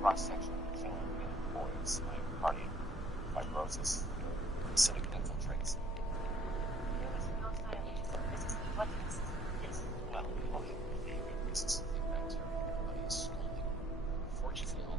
cross-section can boys, myocardium, fibrosis, acidic infiltrates. Yes. Well, okay, risks bacteria is scalding. Fortunately, all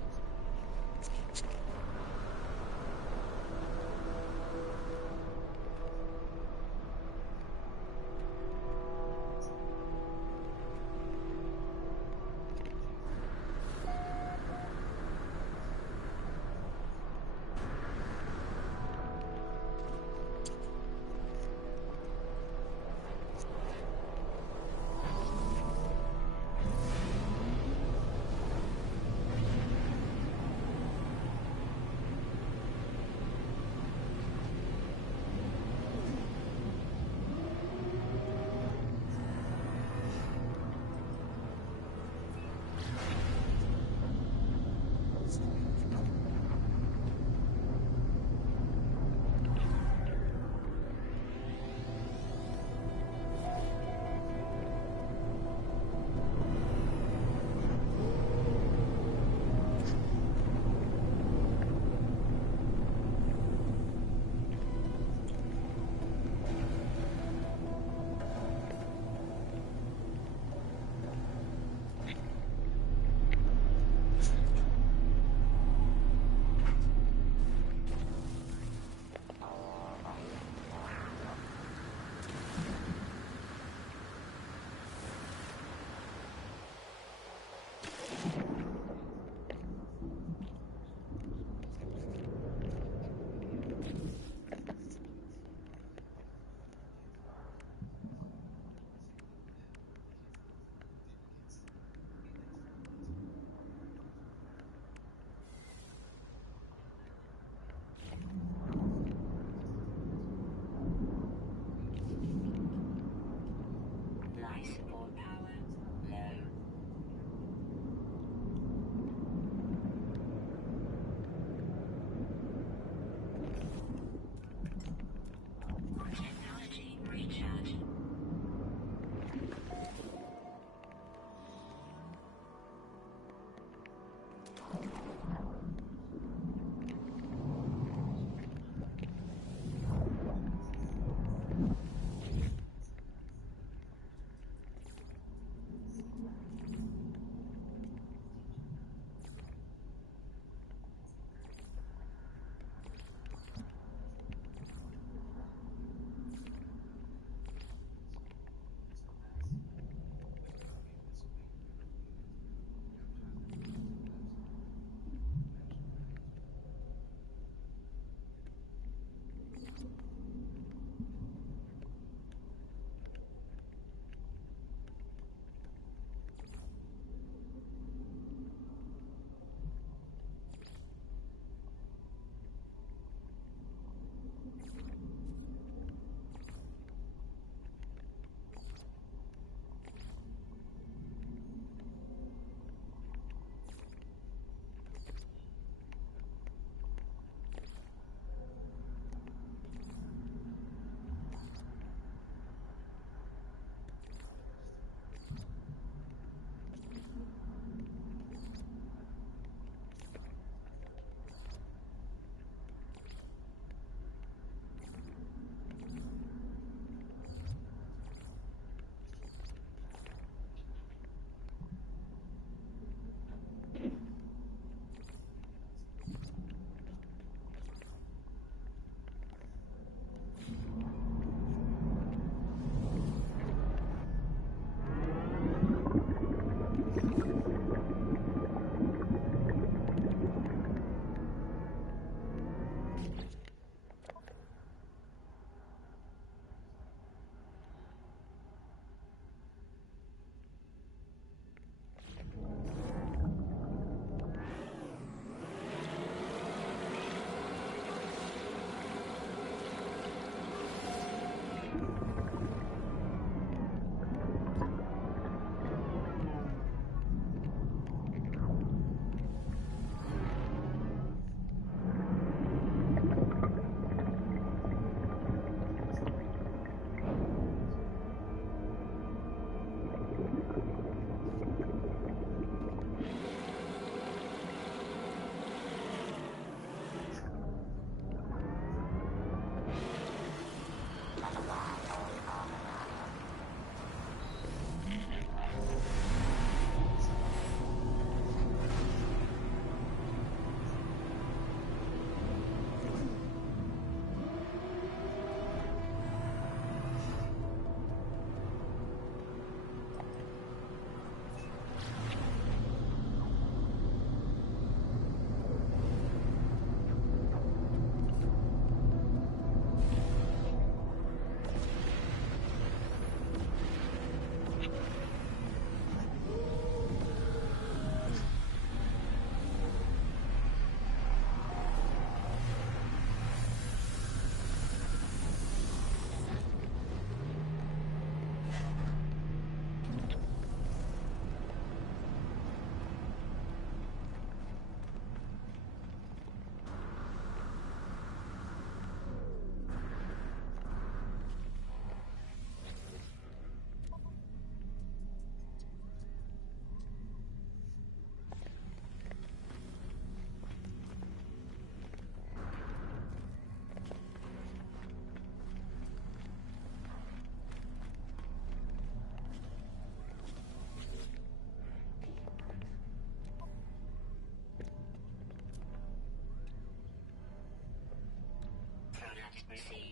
Target received.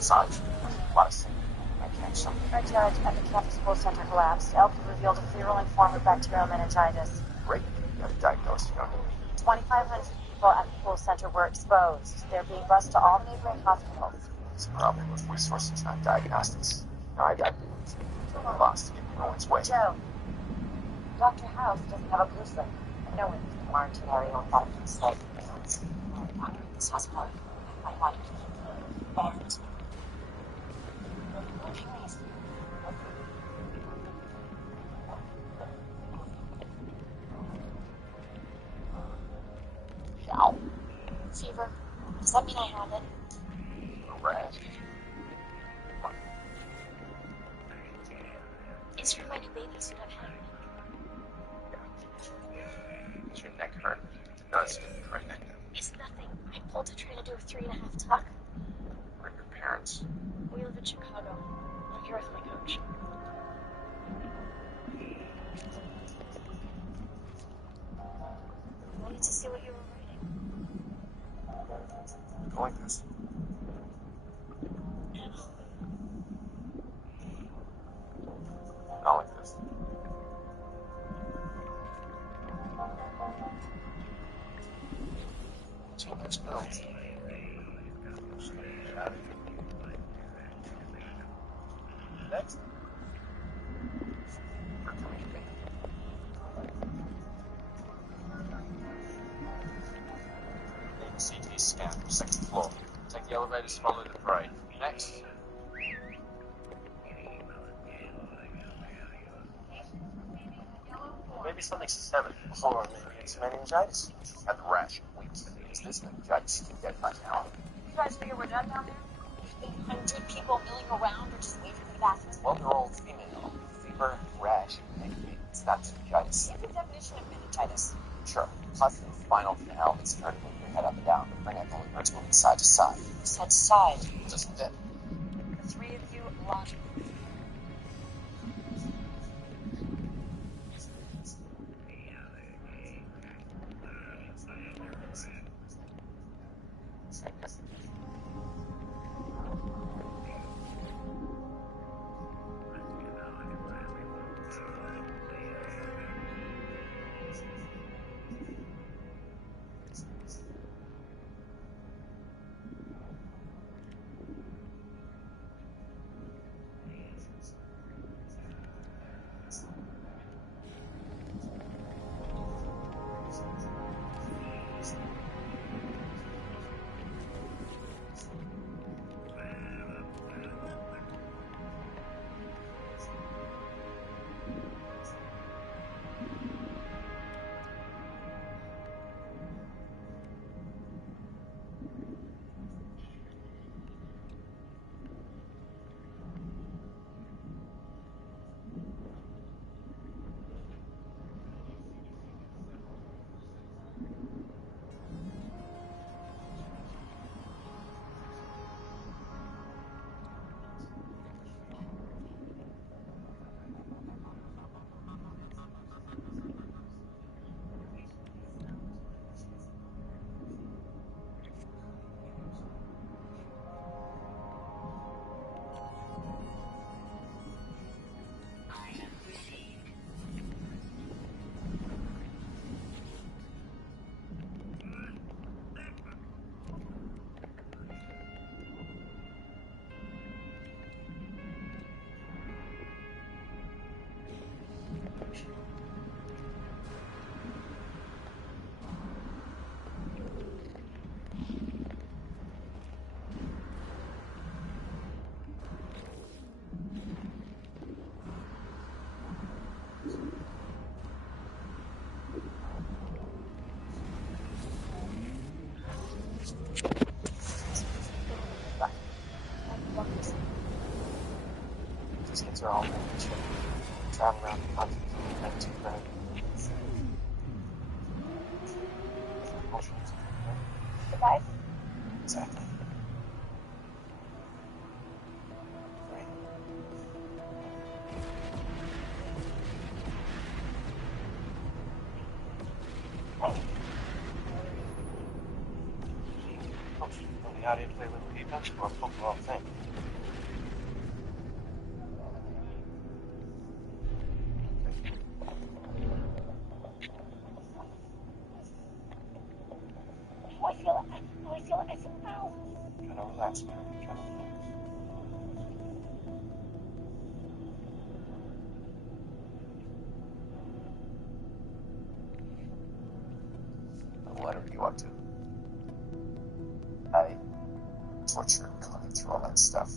Sarge, what a scene. I can't show. Judge, at the campus school center collapsed. LP revealed a virulent form of bacterial meningitis. Great. You got a diagnosis, you don't need me. 2,500 people at the school center were exposed. They're being bused to all neighboring hospitals. It's a problem with resources, not diagnostics. Now, I got lost to get Rowan's way. Joe, Dr. House doesn't have a blue slip. No one can quarantine area without a blue slip. This hospital, my wife, and please. Ow. Fever. Does that mean I have it? A rash. Is from my new baby suit I'm having. Does your neck hurt? It does. Get you pregnant. It's nothing. I pulled a train to do a 3.5 tuck. Where are your parents? We live in Chicago. I'm here with my coach. I wanted to see what you were writing. Go like this. Not like this. Too much milk. Next. We're coming to me. CT scan, second floor. Take the elevators, follow the parade. Next. Maybe something systemic. Or maybe it's meningitis. Had the rash. Wait, is this meningitis? Keep that cut down. You guys figure we're done down there? 800 people milling around or just waiting for the bathroom? Well, they're all female. Fever, rash, maybe. It's not meningitis. What's the definition of meningitis? Sure. Constant spinal canal that's turned moving your head up and down. Your brain only hurts moving side to side. Side to side. It doesn't fit. The three of you logically. are all managed. Travel around the country, not too bad. Goodbye. Exactly. Great. Tell me, how do you play little defense or a football thing? Oh, I feel it. Oh, I feel it. I feel it now. Try to relax, man. Try to relax. What are you up to? I torture going through all that stuff.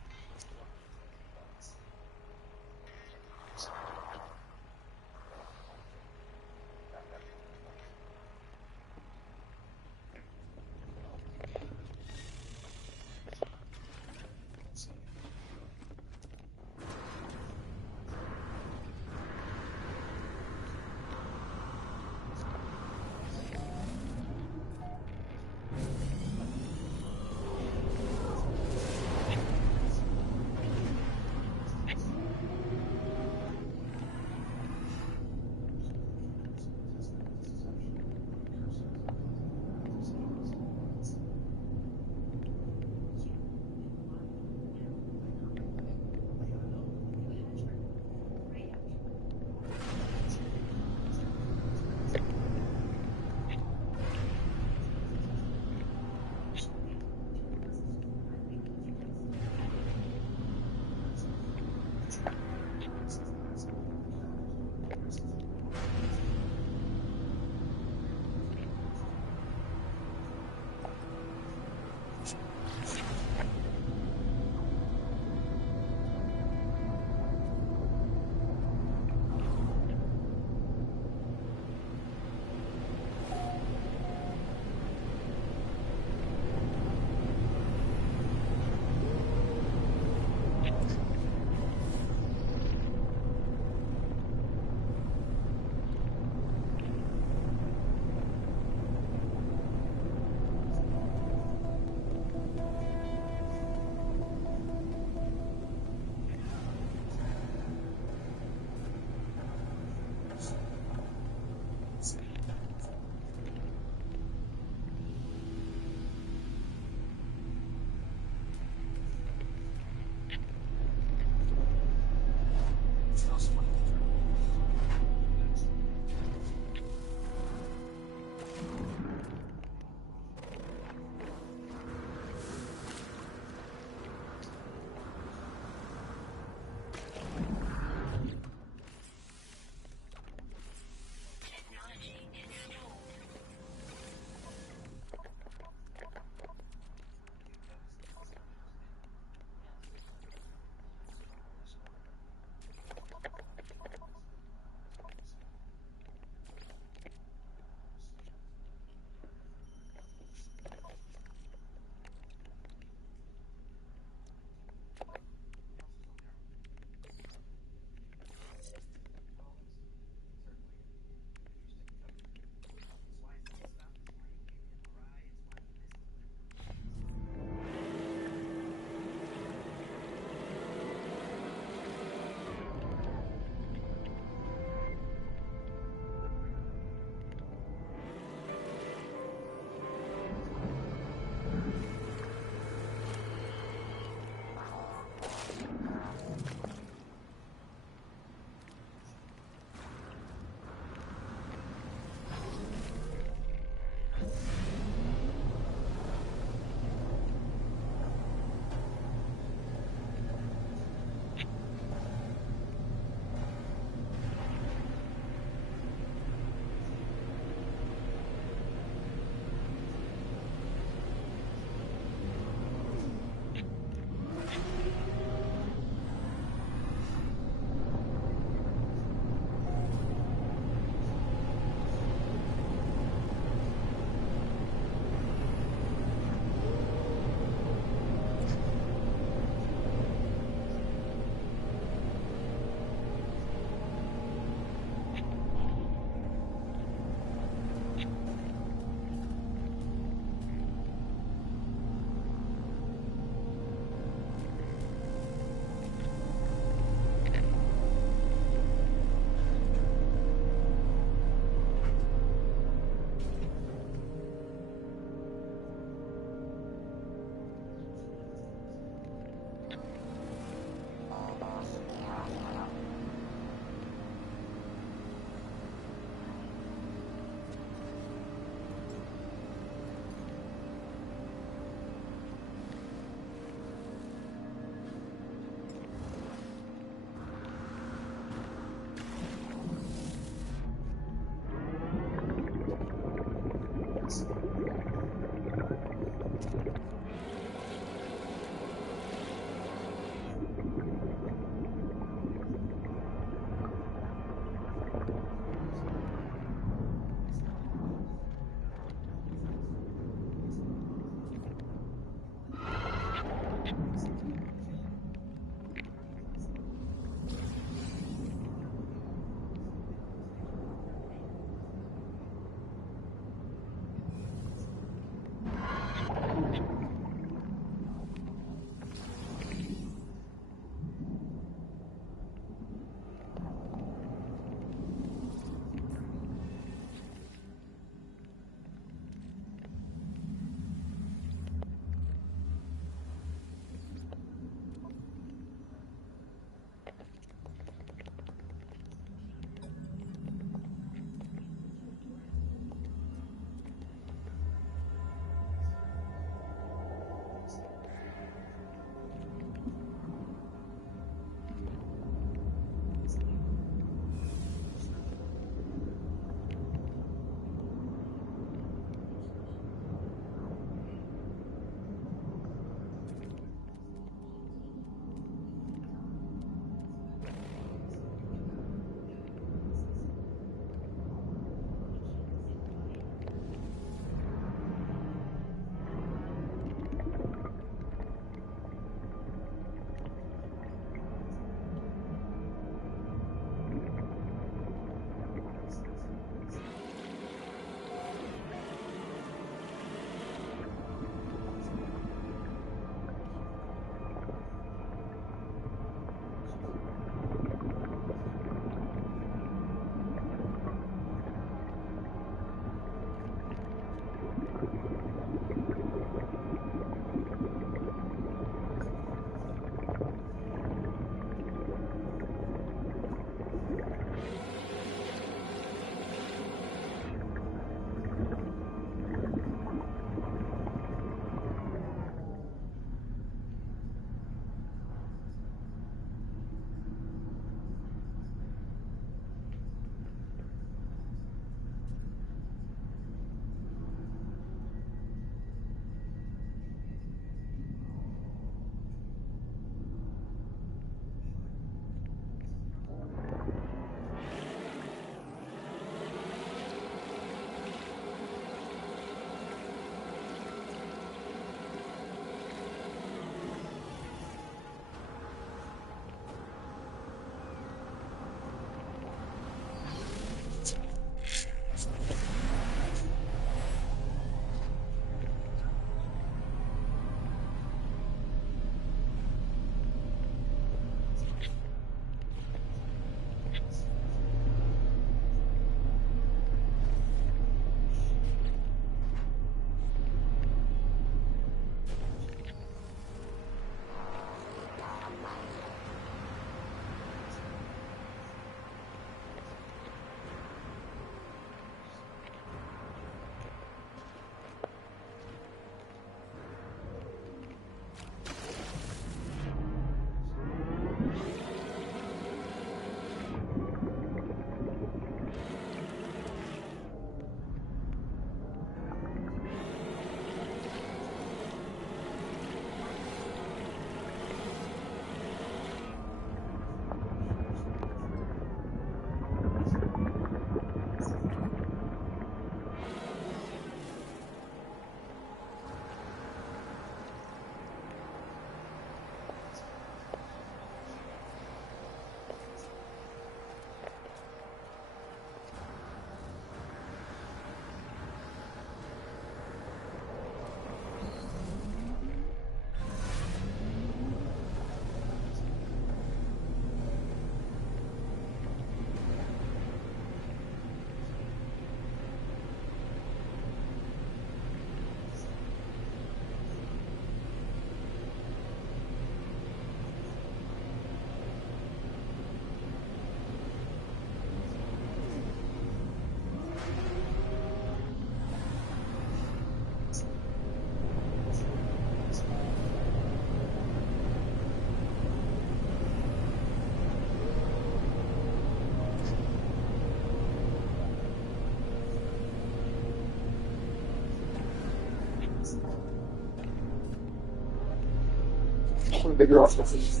Bigger offices.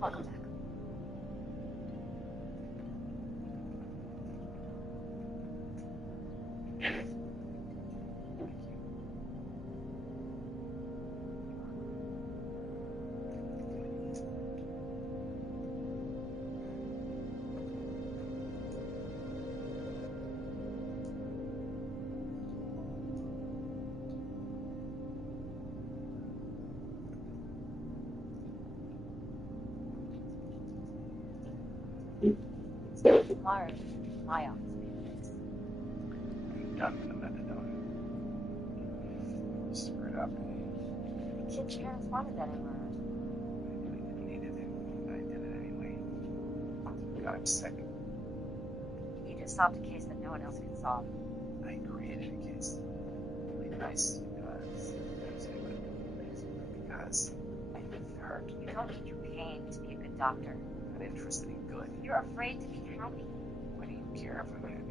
Welcome back. Tomorrow, my office. Done with the methadone. Screwed up. The kid's parents wanted that MRI. They didn't need it, and I did it anyway. God, I'm sick. You just solved a case that no one else could solve. I created a case. Really nice because I need to hurt. You don't need your pain to be a good doctor. I'm not interested in good. You're afraid to be happy. Why do you care if I'm happy?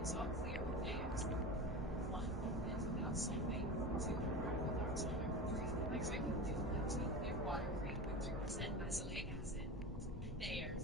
It's all clear with names. One is about something. Two, right with our time. Three, like drinking difficulty. Clear water free with 3% isolate acid. Theirs.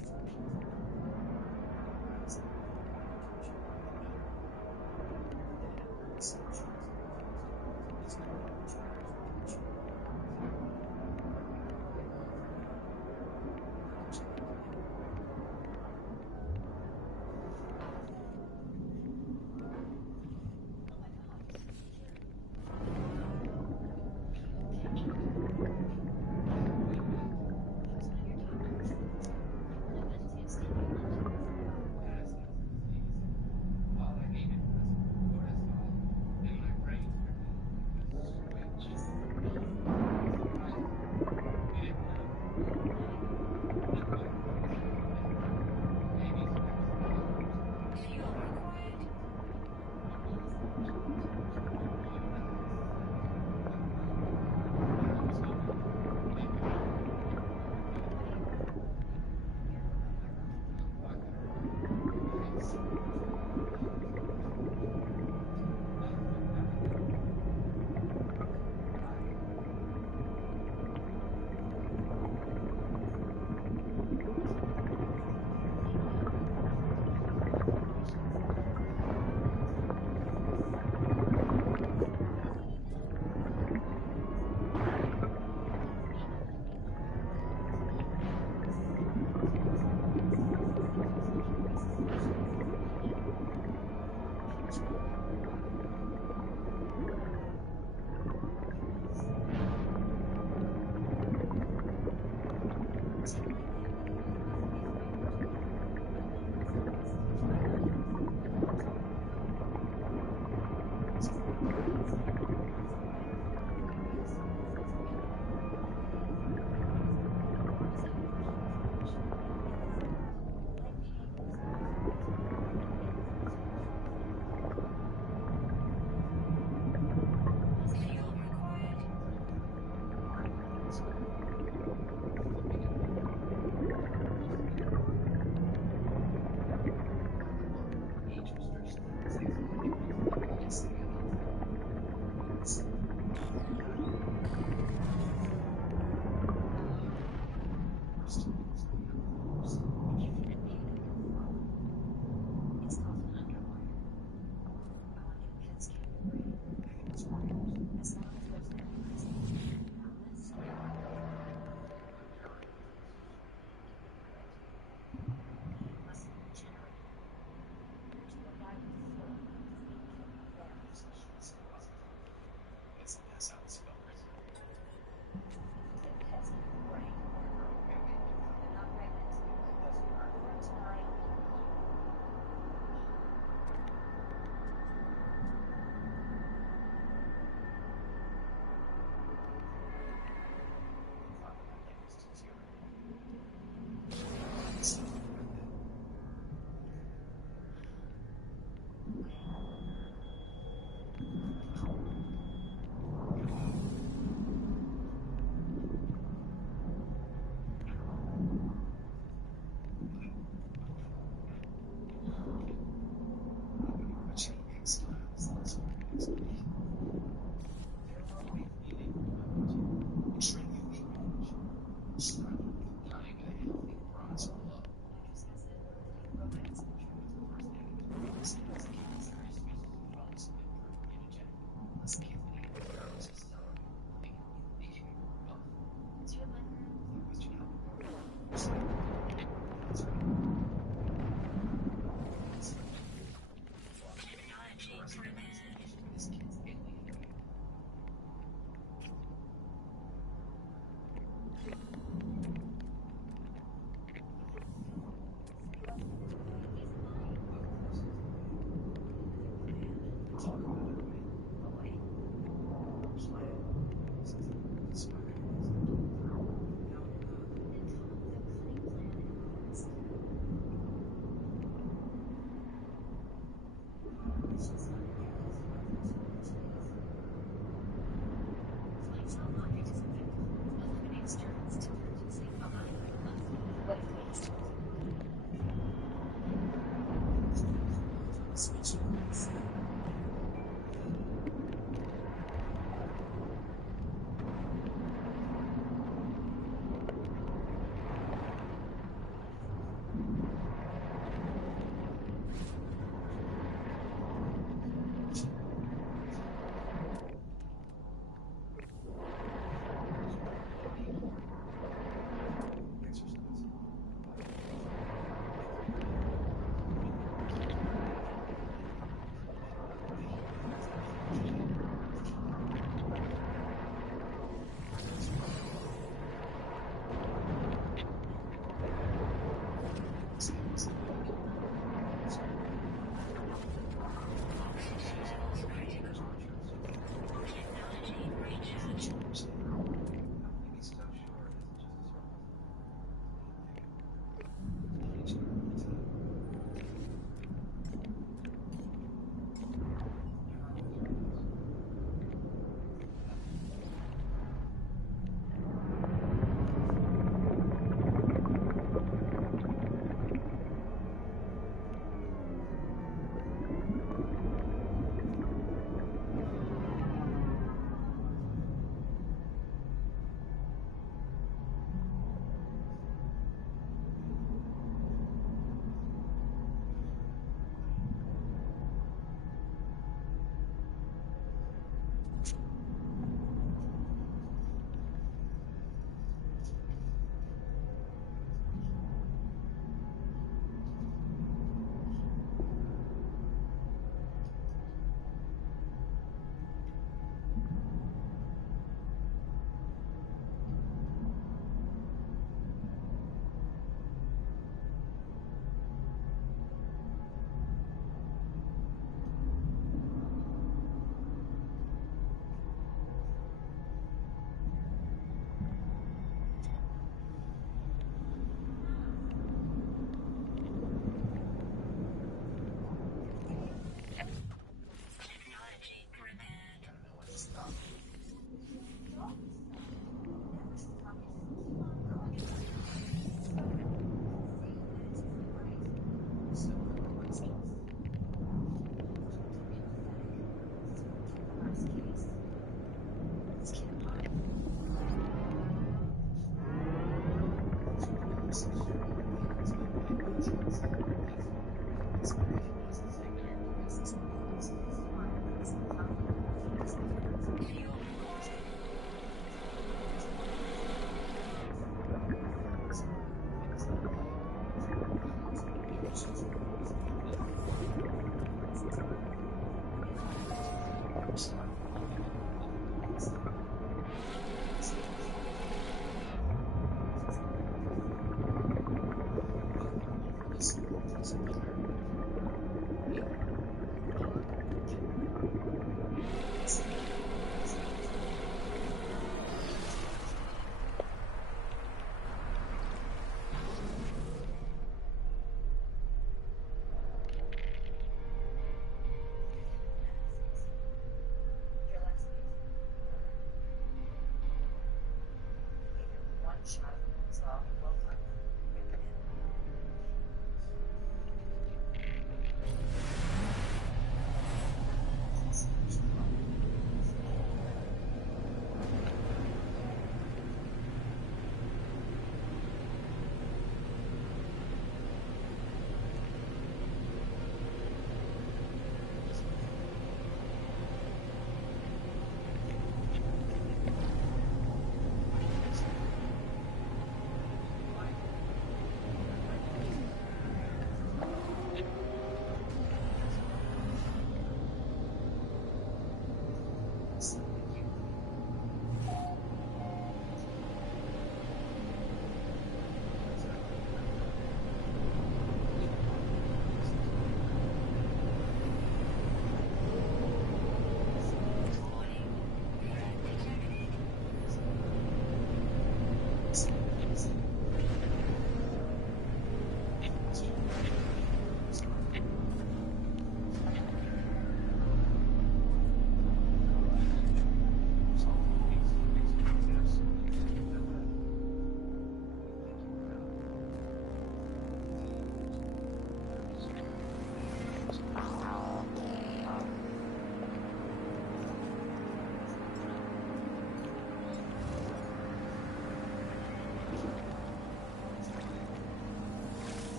Cutting a healthy price below.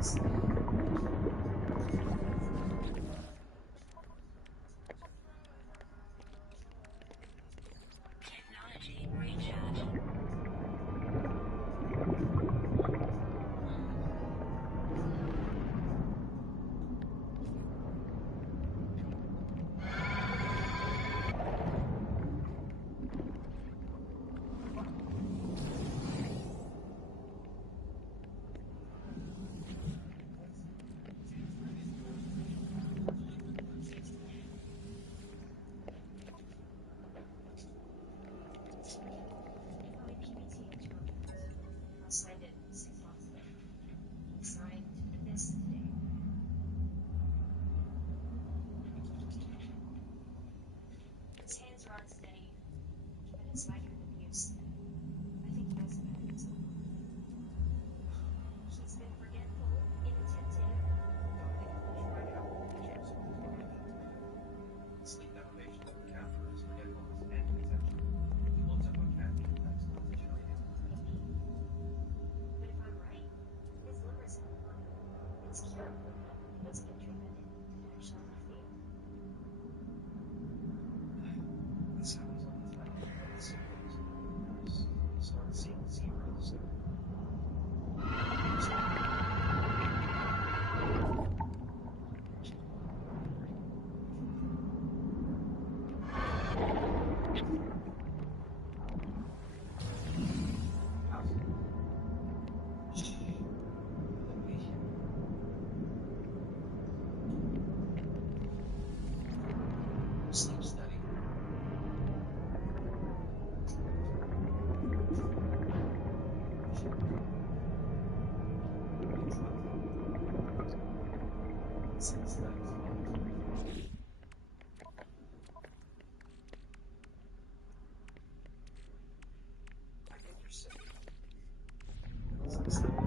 Technology recharge. Signed it 6 months ago. Signed this today. His hands are unsteady, but it's lighter than abuse. I think he has a bad reason. He's been forgetful, inattentive. Sleep deprivation captures forgetfulness and attention. He looked up on caffeine effects on digital media. But if I'm right, his liver's in line. It's curable. Let's get treatment and actually relief. This happens all the time. Symptoms. Start seeing zeros. Sleep study. Sleep study. I think you're sick. Sleep study.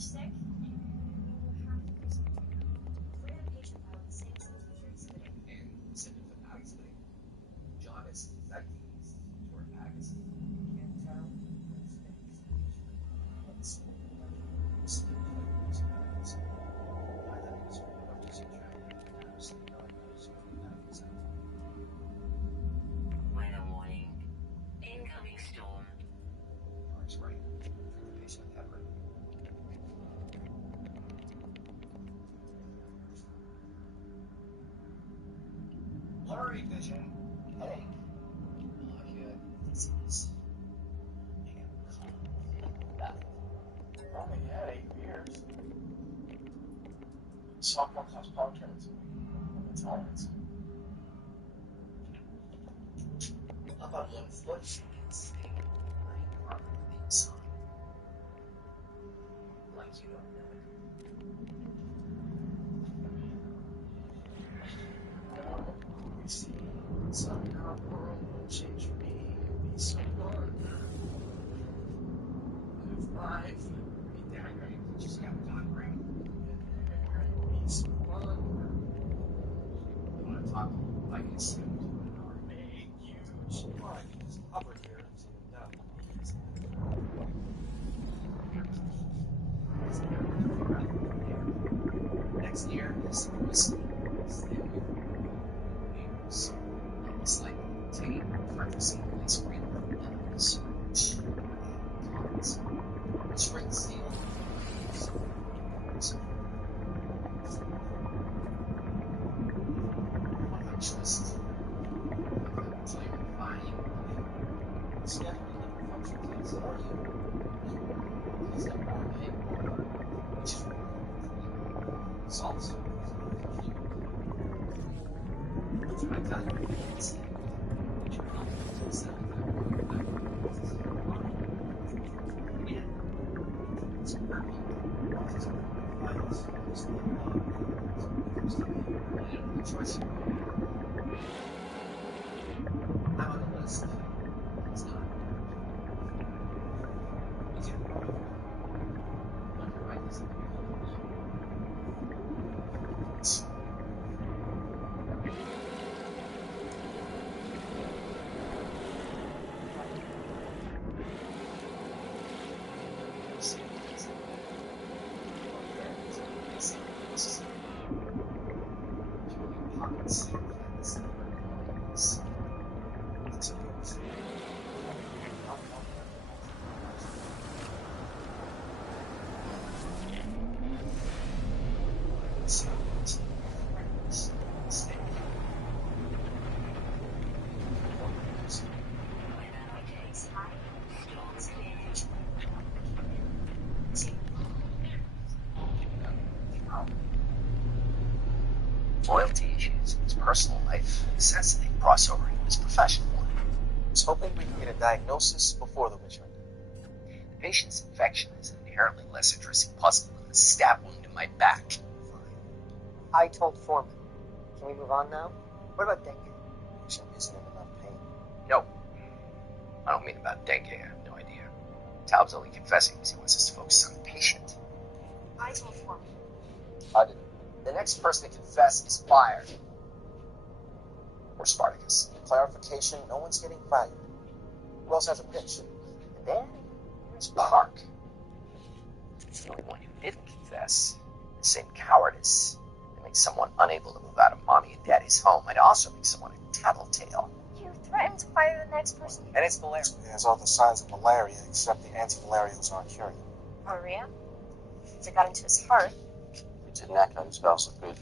sick? You have to do something. We had a patient file the same symptoms you're exhibiting. And symptoms of not exhibiting jaundice, diabetes, or Parkinson. Can't tell. Let's Weather warning. Incoming storm. Mark's right. Treat the patient at that rate. Blurry vision, headache, nausea, dizziness, and death. Only headache, beers. Sophomore class politics. Intolerance. Up on 1 foot, you can stay lying properly inside. Like you don't know it. You see, somehow the world will change for me and be someone. Live life, be dagger, you just got one ring. And there and be someone. You want to talk like it's simple or big, huge. Well, I can just hover here and see it down. Next year is listening. It's almost like taking practicing ice cream levels. Straight steel. Just clarifying. Schedule liver function tests for you. Is that okay? Which is salts. I got it. It's your confidence that yeah. It's happy. Choice. I'm on the list. It's not. It's your problem. When you write this, loyalty issues in his personal life necessitate crossover in his professional life. I was hoping we could get a diagnosis before the witch hunt. The patient's infection is an inherently less interesting puzzle than the stab wound in my back. I told Foreman. Can we move on now? What about dengue? Patient isn't in enough pain. No. I don't mean about dengue. I have no idea. Taub's only confessing because he wants us to focus on the patient. I told Foreman. The next person to confess is fired. Or Spartacus. Clarification, no one's getting fired. Who else has a pitch? And then there's Park. The only one who didn't confess. The same cowardice that makes someone unable to move out of mommy and daddy's home might also make someone a tattletale. You threatened to fire the next person. And it's malaria. It has all the signs of malaria, except the antimalarials aren't curing it. Maria? If it got into his heart. It didn't act on his bowels so good.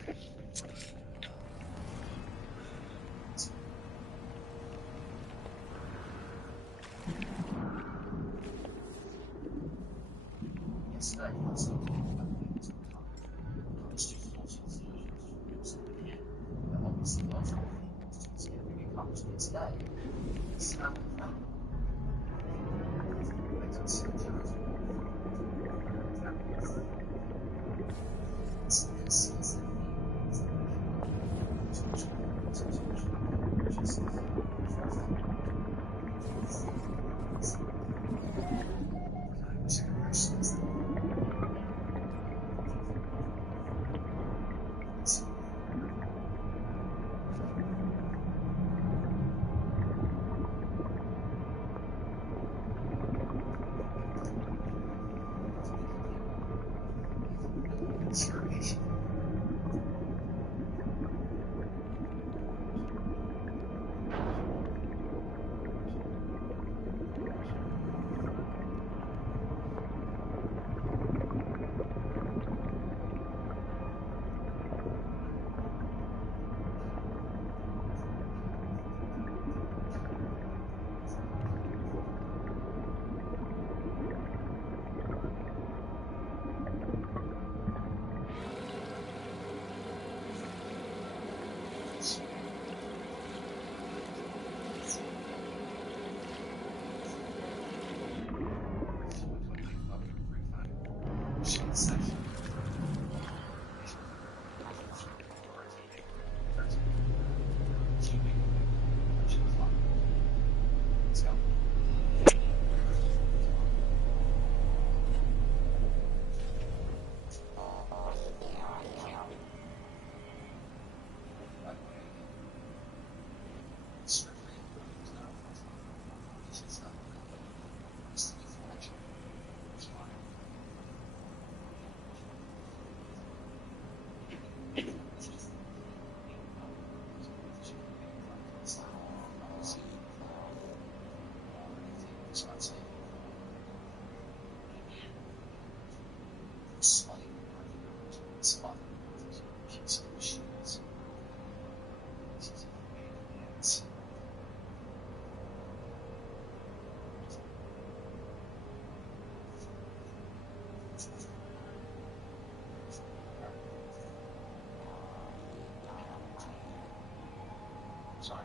So I'd say, smutty, smut, piece of machines. It's sorry.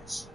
Nice.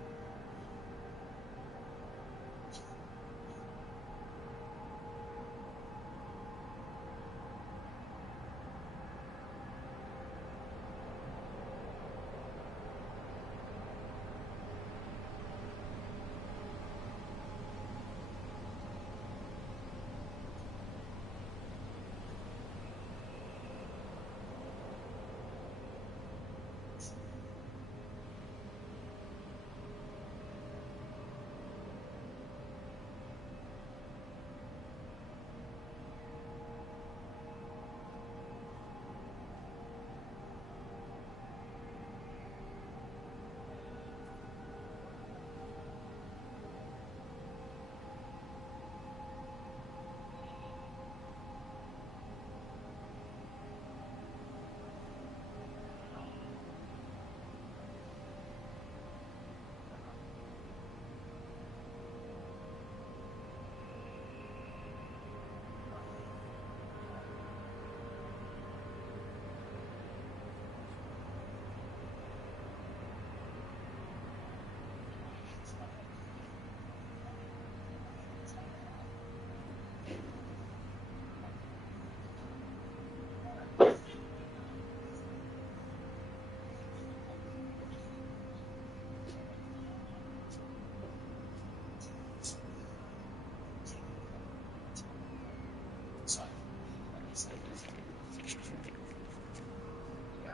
Sorry. Yeah.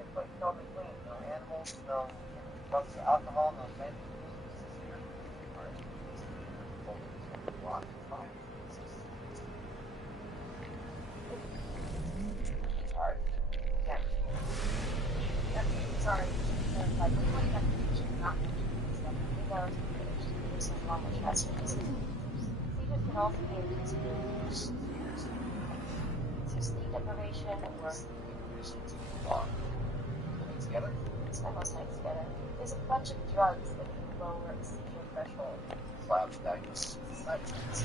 Everybody totally clean. No animals, no drugs or alcohol, no fancy Alright. Yeah. Sorry, like, we're going to not stuff. We know this is wrong with that. Stephen can also be accused of sleep deprivation or Living together? spend most nights together. There's a bunch of drugs that can lower a seizure threshold. Lab diagnosis. Side effects.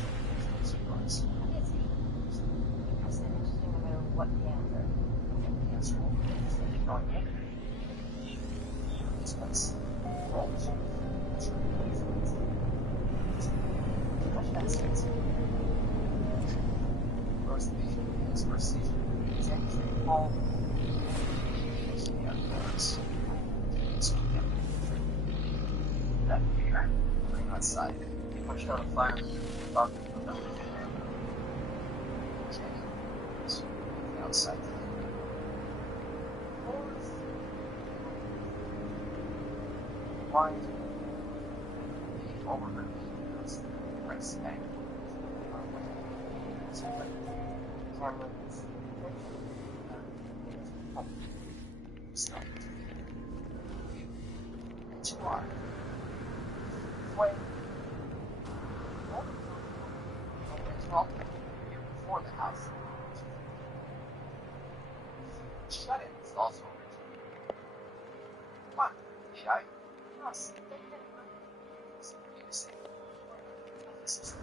Surprise. It's interesting no matter what the answer. Cancer. Going in. Expense. Roles. Much faster. First the first season. Change all. Yeah, that's. So yeah. That here. Bring outside. Pushed on a fire. Fuck. Okay. So outside. Why? The overrun. Price bank. Camera. Stop. Into our way. It's walking here before the house. Shut it. It's also original. Come on. Shy? Yes. This is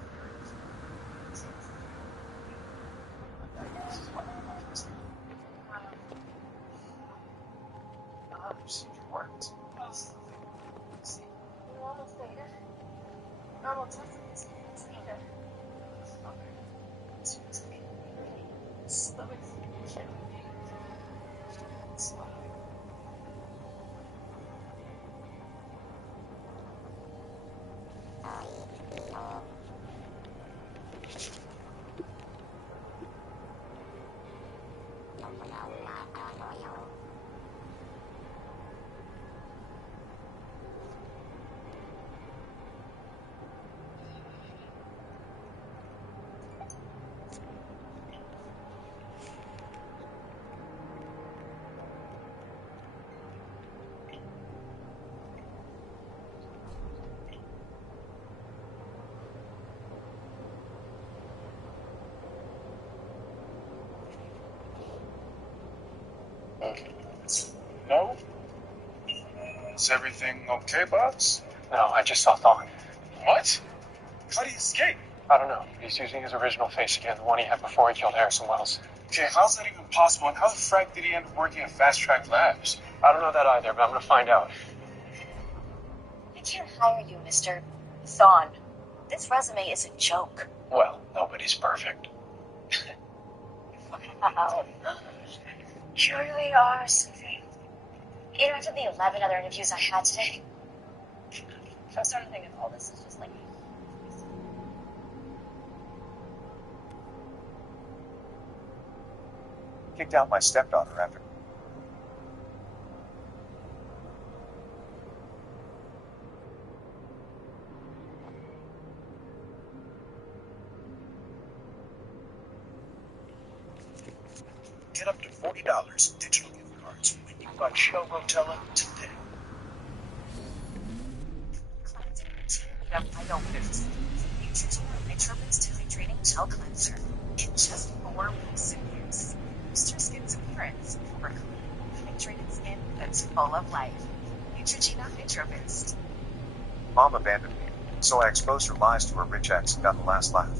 procedure worked. We're almost there. Normal testing is later. Stomach's killing me. No? Is everything okay, boss? No, I just saw Thawne. What? How did he escape? I don't know. He's using his original face again, the one he had before he killed Harrison Wells. Okay, how's that even possible? And how the frack did he end up working at Fast Track Labs? I don't know that either, but I'm gonna find out. I can't hire you, Mr. Thawne. This resume is a joke. Well, nobody's perfect. Wow. You really are something. You know, after the 11 other interviews I had today, I'm starting to think of all this is just like... kicked out my stepdaughter after. Get up to $40 digital gift cards when you buy Shell Rotella today. I don't business. Interpret's hydrating gel cleanser in just 4 weeks of use. Boost your skin's appearance for clean, hydrated skin that's full of life. Neutrogena Hydroboost. Mom abandoned me, so I exposed her lies to her rich ex and got the last laugh.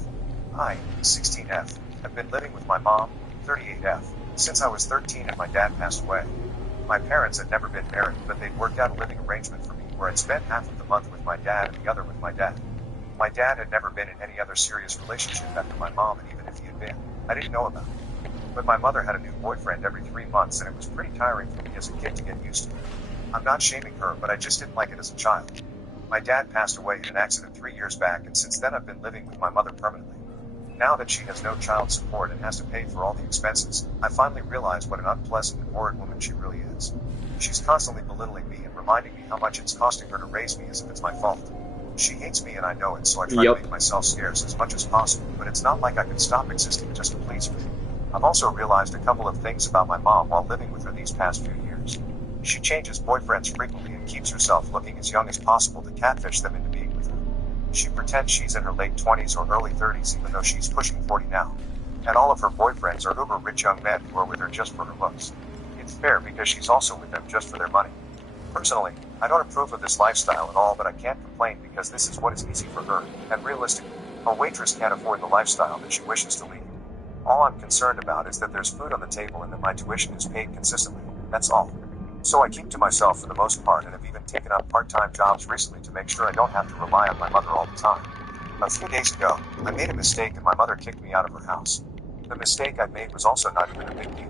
I, 16F, have been living with my mom, 38F, since I was 13 and my dad passed away. My parents had never been married, but they'd worked out a living arrangement for me where I'd spend half of the month with my dad and the other with my dad. My dad had never been in any other serious relationship after my mom, and even if he had been, I didn't know about it. But my mother had a new boyfriend every 3 months, and it was pretty tiring for me as a kid to get used to it. I'm not shaming her, but I just didn't like it as a child. My dad passed away in an accident 3 years back, and since then I've been living with my mother permanently. Now that she has no child support and has to pay for all the expenses, I finally realize what an unpleasant and horrid woman she really is. She's constantly belittling me and reminding me how much it's costing her to raise me as if it's my fault. She hates me and I know it, so I try to make myself scarce as much as possible, but it's not like I can stop existing just to please her. I've also realized a couple of things about my mom while living with her these past few years. She changes boyfriends frequently and keeps herself looking as young as possible to catfish them into being with her. She pretends she's in her late 20s or early 30s even though she's pushing 40 now. And all of her boyfriends are uber rich young men who are with her just for her looks. It's fair because she's also with them just for their money. Personally, I don't approve of this lifestyle at all, but I can't complain because this is what is easy for her, and realistically, a waitress can't afford the lifestyle that she wishes to lead. All I'm concerned about is that there's food on the table and that my tuition is paid consistently. That's all. So I keep to myself for the most part and have even taken up part-time jobs recently to make sure I don't have to rely on my mother all the time. A few days ago, I made a mistake and my mother kicked me out of her house. The mistake I made was also not even a big deal.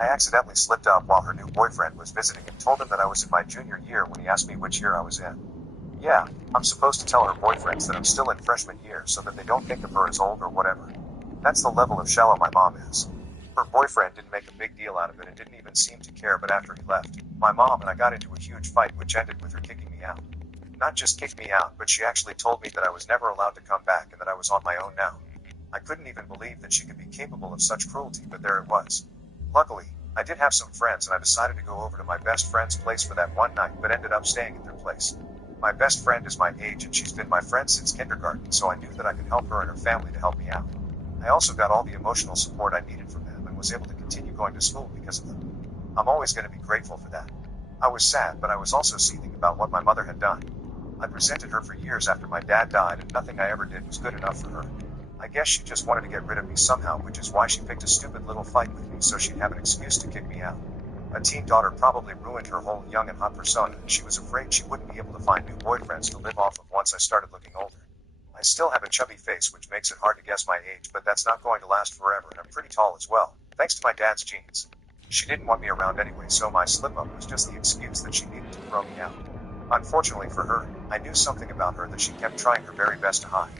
I accidentally slipped up while her new boyfriend was visiting and told him that I was in my junior year when he asked me which year I was in. Yeah, I'm supposed to tell her boyfriends that I'm still in freshman year so that they don't think of her as old or whatever. That's the level of shallow my mom is. Her boyfriend didn't make a big deal out of it and didn't even seem to care, but after he left, my mom and I got into a huge fight which ended with her kicking me out. Not just kicked me out, but she actually told me that I was never allowed to come back and that I was on my own now. I couldn't even believe that she could be capable of such cruelty, but there it was. Luckily, I did have some friends and I decided to go over to my best friend's place for that one night, but ended up staying at their place. My best friend is my age and she's been my friend since kindergarten, so I knew that I could help her and her family to help me out. I also got all the emotional support I needed from them and was able to continue going to school because of them. I'm always going to be grateful for that. I was sad, but I was also seething about what my mother had done. I'd resented her for years after my dad died, and nothing I ever did was good enough for her. I guess she just wanted to get rid of me somehow, which is why she picked a stupid little fight with me so she'd have an excuse to kick me out. A teen daughter probably ruined her whole young and hot persona, and she was afraid she wouldn't be able to find new boyfriends to live off of once I started looking older. I still have a chubby face, which makes it hard to guess my age, but that's not going to last forever, and I'm pretty tall as well, thanks to my dad's genes. She didn't want me around anyway, so my slip-up was just the excuse that she needed to throw me out. Unfortunately for her, I knew something about her that she kept trying her very best to hide.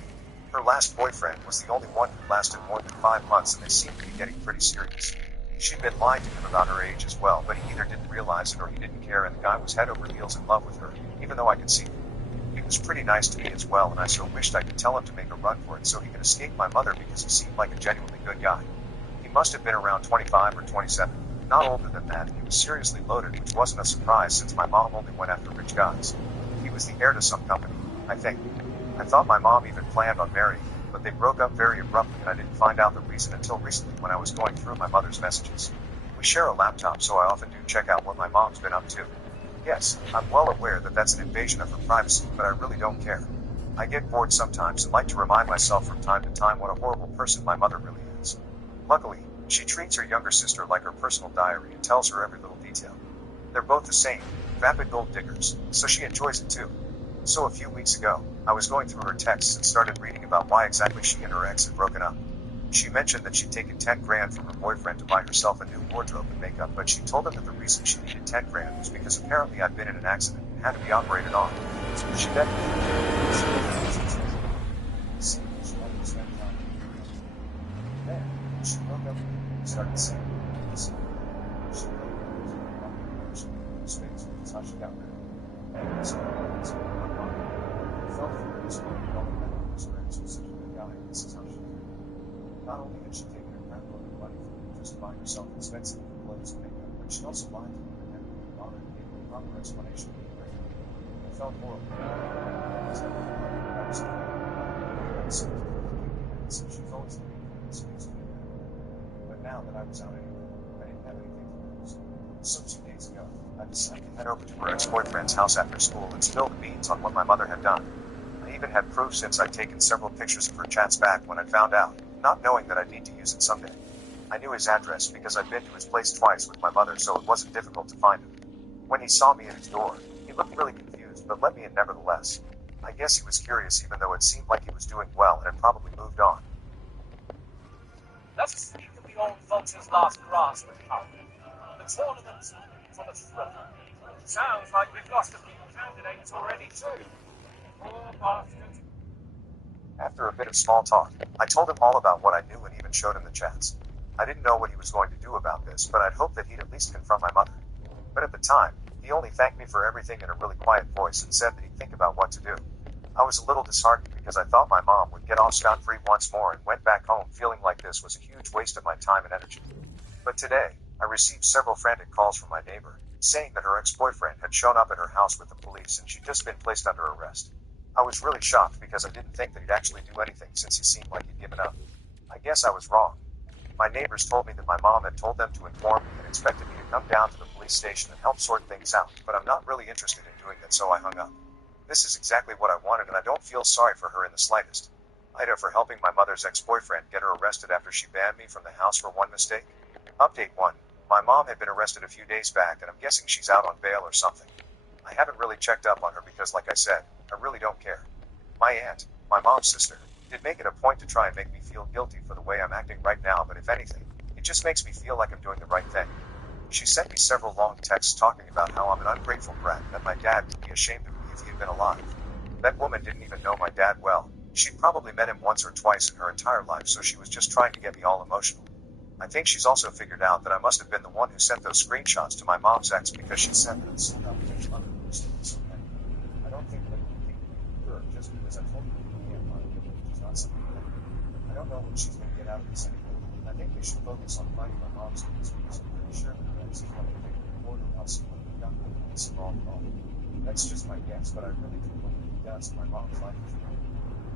Her last boyfriend was the only one who lasted more than 5 months, and they seemed to be getting pretty serious. She'd been lying to him about her age as well, but he either didn't realize it or he didn't care, and the guy was head over heels in love with her, even though I could see it. He was pretty nice to me as well, and I so wished I could tell him to make a run for it so he could escape my mother, because he seemed like a genuinely good guy. He must have been around 25 or 27, not older than that, and he was seriously loaded, which wasn't a surprise since my mom only went after rich guys. He was the heir to some company, I think. I thought my mom even planned on marrying him, but they broke up very abruptly, and I didn't find out the reason until recently when I was going through my mother's messages. We share a laptop, so I often do check out what my mom's been up to. Yes, I'm well aware that that's an invasion of her privacy, but I really don't care. I get bored sometimes and like to remind myself from time to time what a horrible person my mother really is. Luckily, she treats her younger sister like her personal diary and tells her every little detail. They're both the same, vapid gold diggers, so she enjoys it too. So a few weeks ago, I was going through her texts and started reading about why exactly she and her ex had broken up. She mentioned that she'd taken 10 grand from her boyfriend to buy herself a new wardrobe and makeup, but she told him that the reason she needed 10 grand was because apparently I'd been in an accident and had to be operated on. She then she broke up and started saying she space, which is how she got rid of it. And so I felt furious when I felt that her ex was such a good guy, and this is how she did it. Not only had she taken a crap load of money from me just to buy herself expensive clothes and makeup, but she also lied to me and had me bother and gave me a proper explanation of the break. I felt horrible. I was so she was always looking for an excuse to get rid of me. But now that I was out anyway, I didn't have anything to lose. So 2 days ago, I decided to head over to her ex-boyfriend's house after school and spill the beans on what my mother had done. I even had proof since I'd taken several pictures of her chats back when I found out, not knowing that I'd need to use it someday. I knew his address because I'd been to his place twice with my mother, so it wasn't difficult to find him. When he saw me at his door, he looked really confused, but let me in nevertheless. I guess he was curious, even though it seemed like he was doing well and had probably moved on. Let's speak of the old vulture's last grasp at power. The tournament for the thriller. Sounds like we've lost a few candidates already, too. Poor bastard. After a bit of small talk, I told him all about what I knew and even showed him the chats. I didn't know what he was going to do about this, but I'd hoped that he'd at least confront my mother. But at the time, he only thanked me for everything in a really quiet voice and said that he'd think about what to do. I was a little disheartened because I thought my mom would get off scot-free once more and went back home feeling like this was a huge waste of my time and energy. But today, I received several frantic calls from my neighbor, saying that her ex-boyfriend had shown up at her house with the police and she'd just been placed under arrest. I was really shocked because I didn't think that he'd actually do anything since he seemed like he'd given up. I guess I was wrong. My neighbors told me that my mom had told them to inform me and expected me to come down to the police station and help sort things out, but I'm not really interested in doing that, so I hung up. This is exactly what I wanted, and I don't feel sorry for her in the slightest. Ida for helping my mother's ex-boyfriend get her arrested after she banned me from the house for one mistake. Update 1. My mom had been arrested a few days back, and I'm guessing she's out on bail or something. I haven't really checked up on her because, like I said, I really don't care. My aunt, my mom's sister, did make it a point to try and make me feel guilty for the way I'm acting right now, but if anything, it just makes me feel like I'm doing the right thing. She sent me several long texts talking about how I'm an ungrateful brat and that my dad would be ashamed of me if he had been alive. That woman didn't even know my dad well. She'd probably met him once or twice in her entire life, so she was just trying to get me all emotional. I think she's also figured out that I must have been the one who sent those screenshots to my mom's ex because she said that I sold out rich other person so many. I don't think that would think her just because I told her that you can't find it, which is not something that I don't know what she's going to get out of this anyway. I think we should focus on finding my mom's case because I'm pretty sure that her ex is going to take the report about someone who got the police involved at all. That's just my guess, but I really do believe he does. My mom's life is ruined.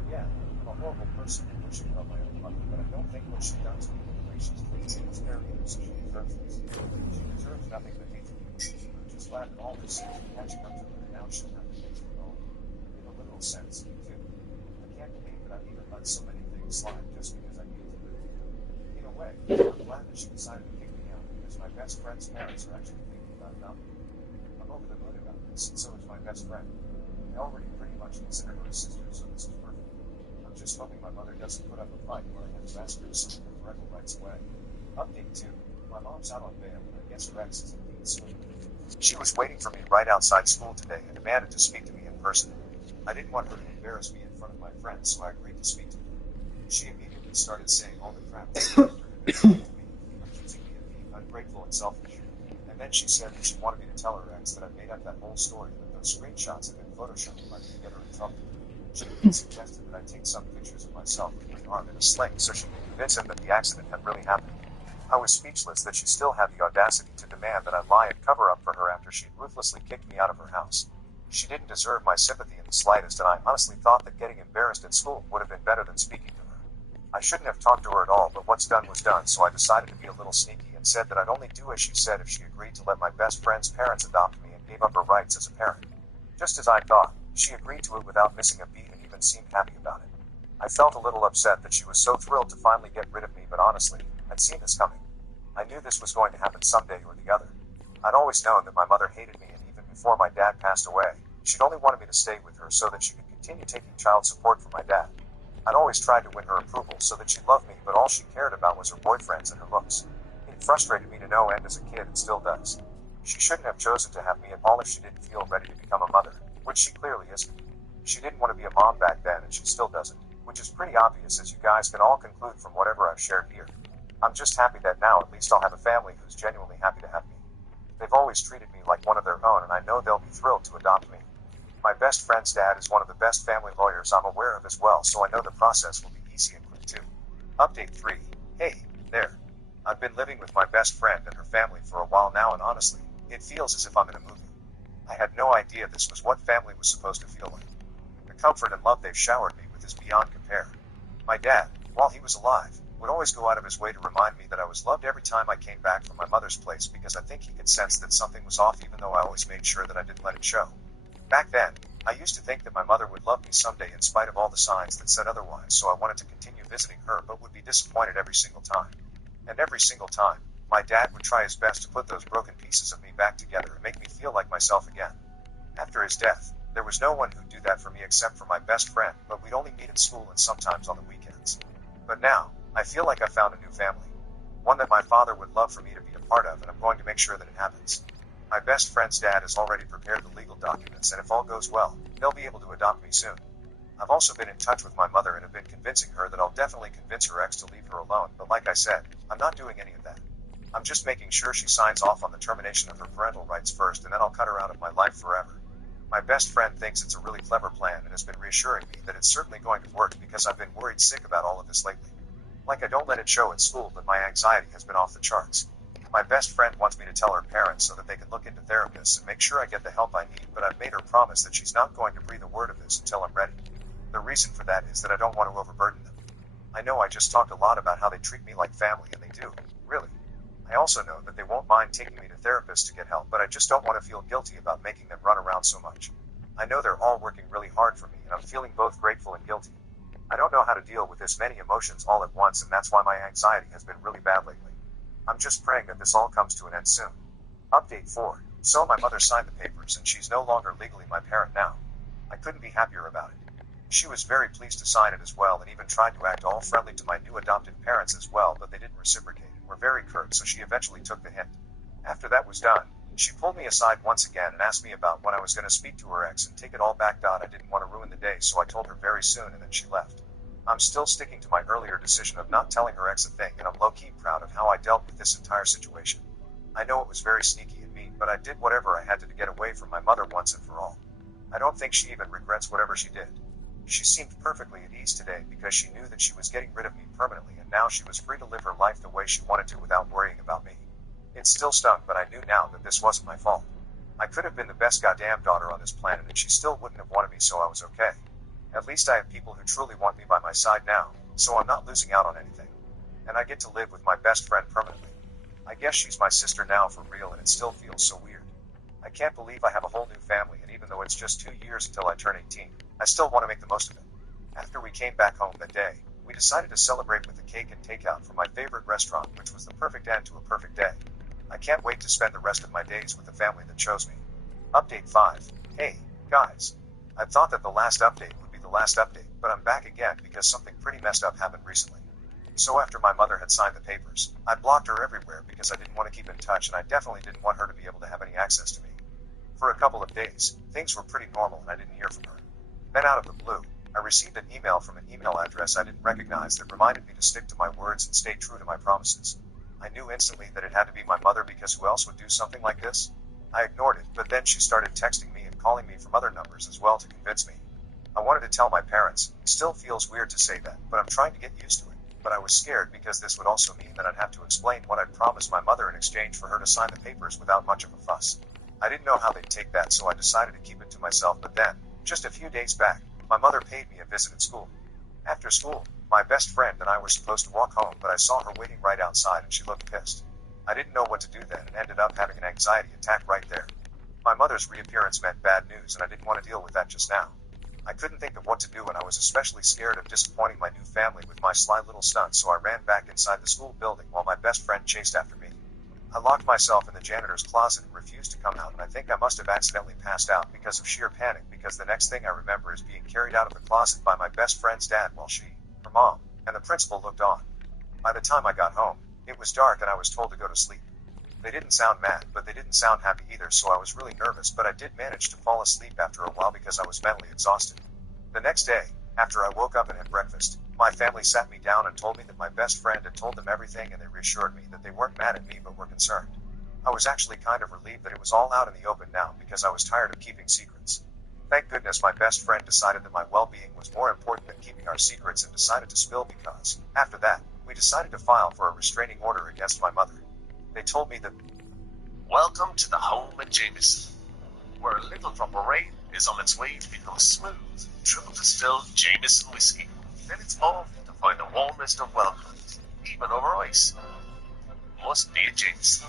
Yeah, I'm a horrible person and wishing about my own mother, but I don't think what she done to me and the way she's treated me is fair either, so she deserves this. She deserves deserves nothing but hate from me. I'm just glad that all this seems to be catching up to her, and now she'll have to face it all. In a literal sense, too. I can't believe that I've even let so many things slide just because I needed to live. In a way, I'm glad that she decided to kick me out because my best friend's parents are actually thinking about adopting me. I'm over the moon about this, and so is my best friend. I already pretty much consider her a sister, so this is perfect. I'm just hoping my mother doesn't put up a fight where I have to ask her to sign her parental rights away. Update 2. My mom's out on bail, and I guess her ex is indeed sweet. She was waiting for me right outside school today and demanded to speak to me in person. I didn't want her to embarrass me in front of my friends, so I agreed to speak to her. She immediately started saying all the crap that her accusing me of being ungrateful and selfish. And then she said that she wanted me to tell her ex that I made up that whole story and that those screenshots had been photoshopped by me to get her in trouble. She even suggested that I take some pictures of myself with my arm in a sling so she could convince him that the accident had really happened. I was speechless that she still had the audacity to demand that I lie and cover up for her after she'd ruthlessly kicked me out of her house. She didn't deserve my sympathy in the slightest, and I honestly thought that getting embarrassed at school would have been better than speaking to her. I shouldn't have talked to her at all, but what's done was done, so I decided to be a little sneaky and said that I'd only do as she said if she agreed to let my best friend's parents adopt me and gave up her rights as a parent. Just as I thought, she agreed to it without missing a beat and even seemed happy about it. I felt a little upset that she was so thrilled to finally get rid of me, but honestly, I'd seen this coming. I knew this was going to happen someday or the other. I'd always known that my mother hated me, and even before my dad passed away, she'd only wanted me to stay with her so that she could continue taking child support from my dad. I'd always tried to win her approval so that she loved me, but all she cared about was her boyfriends and her looks. It frustrated me to no end as a kid and still does. She shouldn't have chosen to have me at all if she didn't feel ready to become a mother, which she clearly isn't. She didn't want to be a mom back then, and she still doesn't, which is pretty obvious as you guys can all conclude from whatever I've shared here. I'm just happy that now at least I'll have a family who's genuinely happy to have me. They've always treated me like one of their own, and I know they'll be thrilled to adopt me. My best friend's dad is one of the best family lawyers I'm aware of as well, so I know the process will be easy and quick too. Update 3. Hey, there. I've been living with my best friend and her family for a while now, and honestly, it feels as if I'm in a movie. I had no idea this was what family was supposed to feel like. The comfort and love they've showered me with is beyond compare. My dad, while he was alive, would always go out of his way to remind me that I was loved every time I came back from my mother's place because I think he could sense that something was off, even though I always made sure that I didn't let it show. Back then, I used to think that my mother would love me someday in spite of all the signs that said otherwise, so I wanted to continue visiting her but would be disappointed every single time. And every single time, my dad would try his best to put those broken pieces of me back together and make me feel like myself again. After his death, there was no one who'd do that for me except for my best friend, but we'd only meet at school and sometimes on the weekends. But now, I feel like I found a new family. One that my father would love for me to be a part of, and I'm going to make sure that it happens. My best friend's dad has already prepared the legal documents, and if all goes well, they'll be able to adopt me soon. I've also been in touch with my mother and have been convincing her that I'll definitely convince her ex to leave her alone, but like I said, I'm not doing any of that. I'm just making sure she signs off on the termination of her parental rights first, and then I'll cut her out of my life forever. My best friend thinks it's a really clever plan and has been reassuring me that it's certainly going to work because I've been worried sick about all of this lately. Like I don't let it show at school, but my anxiety has been off the charts. My best friend wants me to tell her parents so that they can look into therapists and make sure I get the help I need, but I've made her promise that she's not going to breathe a word of this until I'm ready. The reason for that is that I don't want to overburden them. I know I just talked a lot about how they treat me like family, and they do, really. I also know that they won't mind taking me to therapists to get help, but I just don't want to feel guilty about making them run around so much. I know they're all working really hard for me, and I'm feeling both grateful and guilty. I don't know how to deal with this many emotions all at once, and that's why my anxiety has been really bad lately. I'm just praying that this all comes to an end soon. Update 4. So my mother signed the papers, and she's no longer legally my parent now. I couldn't be happier about it. She was very pleased to sign it as well, and even tried to act all friendly to my new adopted parents as well, but they didn't reciprocate and were very curt, so she eventually took the hint. After that was done, she pulled me aside once again and asked me about when I was going to speak to her ex and take it all back. I didn't want to ruin the day, so I told her very soon, and then she left. I'm still sticking to my earlier decision of not telling her ex a thing, and I'm low-key proud of how I dealt with this entire situation. I know it was very sneaky and mean, but I did whatever I had to get away from my mother once and for all. I don't think she even regrets whatever she did. She seemed perfectly at ease today because she knew that she was getting rid of me permanently, and now she was free to live her life the way she wanted to without worrying about me. It still stung, but I knew now that this wasn't my fault. I could have been the best goddamn daughter on this planet, and she still wouldn't have wanted me, so I was okay. At least I have people who truly want me by my side now, so I'm not losing out on anything. And I get to live with my best friend permanently. I guess she's my sister now for real, and it still feels so weird. I can't believe I have a whole new family, and even though it's just 2 years until I turn 18, I still want to make the most of it. After we came back home that day, we decided to celebrate with a cake and takeout from my favorite restaurant, which was the perfect end to a perfect day. I can't wait to spend the rest of my days with the family that chose me. Update 5. Hey, guys. I thought that the last update would be the last update, but I'm back again because something pretty messed up happened recently. So after my mother had signed the papers, I blocked her everywhere because I didn't want to keep in touch, and I definitely didn't want her to be able to have any access to me. For a couple of days, things were pretty normal and I didn't hear from her. Then out of the blue, I received an email from an email address I didn't recognize that reminded me to stick to my words and stay true to my promises. I knew instantly that it had to be my mother because who else would do something like this? I ignored it, but then she started texting me and calling me from other numbers as well to convince me. I wanted to tell my parents. It still feels weird to say that, but I'm trying to get used to it. But I was scared because this would also mean that I'd have to explain what I'd promised my mother in exchange for her to sign the papers without much of a fuss. I didn't know how they'd take that, so I decided to keep it to myself, but then, just a few days back, my mother paid me a visit at school. After school, my best friend and I were supposed to walk home, but I saw her waiting right outside and she looked pissed. I didn't know what to do then and ended up having an anxiety attack right there. My mother's reappearance meant bad news and I didn't want to deal with that just now. I couldn't think of what to do and I was especially scared of disappointing my new family with my sly little stunt, so I ran back inside the school building while my best friend chased after me. I locked myself in the janitor's closet and refused to come out, and I think I must have accidentally passed out because of sheer panic, because the next thing I remember is being carried out of the closet by my best friend's dad while she, her mom, and the principal looked on. By the time I got home, it was dark and I was told to go to sleep. They didn't sound mad, but they didn't sound happy either, so I was really nervous, but I did manage to fall asleep after a while because I was mentally exhausted. The next day, after I woke up and had breakfast, my family sat me down and told me that my best friend had told them everything, and they reassured me that they weren't mad at me but were concerned. I was actually kind of relieved that it was all out in the open now because I was tired of keeping secrets. Thank goodness my best friend decided that my well-being was more important than keeping our secrets and decided to spill because, after that, we decided to file for a restraining order against my mother. They told me that, welcome to the home of Jameson, where a little drop of rain is on its way to become smooth, triple distilled Jameson whiskey. Then it's off to find the warmest of welcomes, even over ice. Must be a Jameson.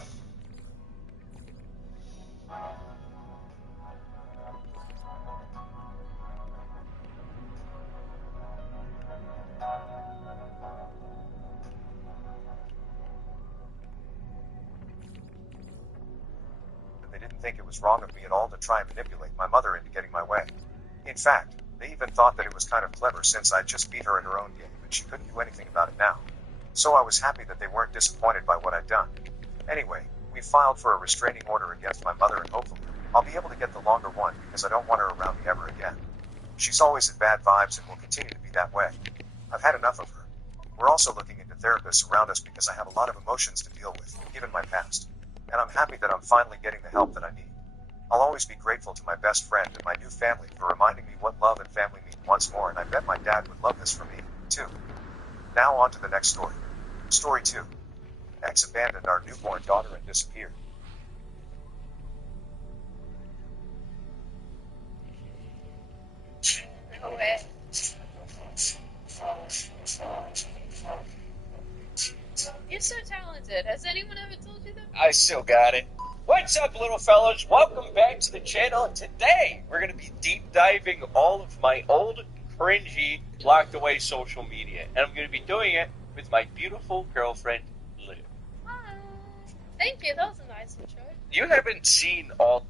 they didn't think it was wrong of me at all to try and manipulate my mother into getting my way. In fact, they even thought that it was kind of clever since I just beat her at her own game and she couldn't do anything about it now. So I was happy that they weren't disappointed by what I'd done. Anyway, we filed for a restraining order against my mother and hopefully I'll be able to get the longer one because I don't want her around me ever again. She's always had bad vibes and will continue to be that way. I've had enough of her. We're also looking into therapists around us because I have a lot of emotions to deal with, given my past. And I'm happy that I'm finally getting the help that I need. I'll always be grateful to my best friend and my new family for reminding me what love and family mean once more, and I bet my dad would love this for me, too. Now on to the next story. Story 2. Ex abandoned our newborn daughter and disappeared. No way. You're so talented. Has anyone ever told you that? I still got it. What's up, little fellas? Welcome back to the channel. And today, we're going to be deep diving all of my old, cringy, locked away social media. And I'm going to be doing it with my beautiful girlfriend, Liv. Hi. Thank you. That was a nice intro. You haven't seen all...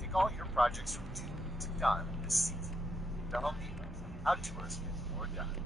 Take all your projects from 2 to done this season. The Home Depot. Outdoors get more done.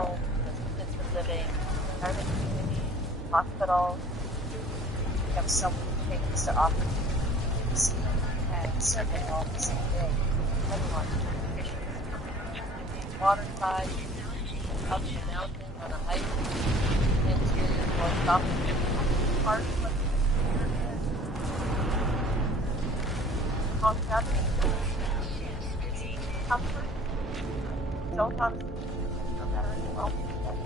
control assisted living, retirement communities, hospitals. We have so many things to offer students, and certainly all the same day. Everyone waterside, up the mountain on a hike, interior or shopping, park with concept, comfort, don't honestly, no matter how well.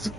What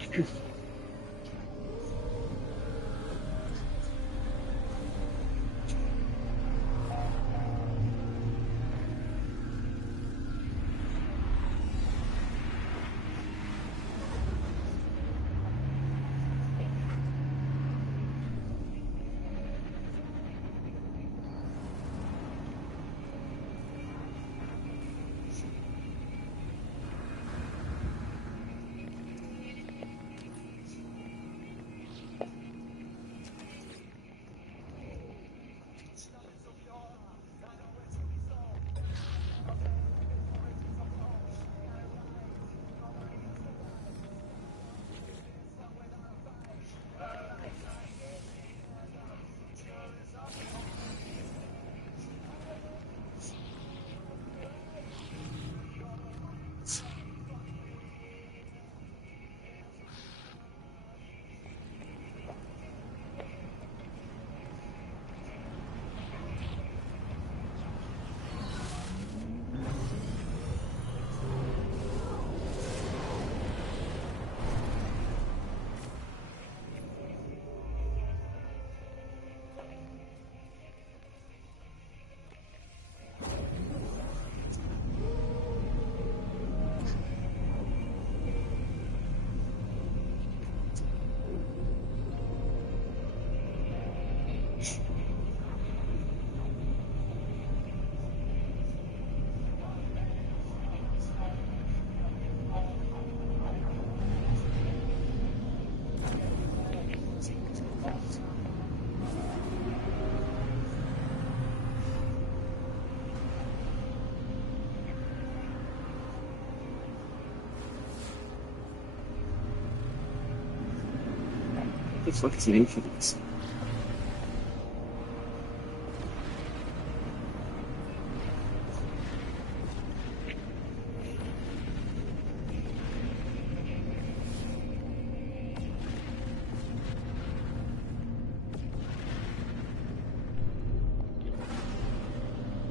the fuck is the name for this?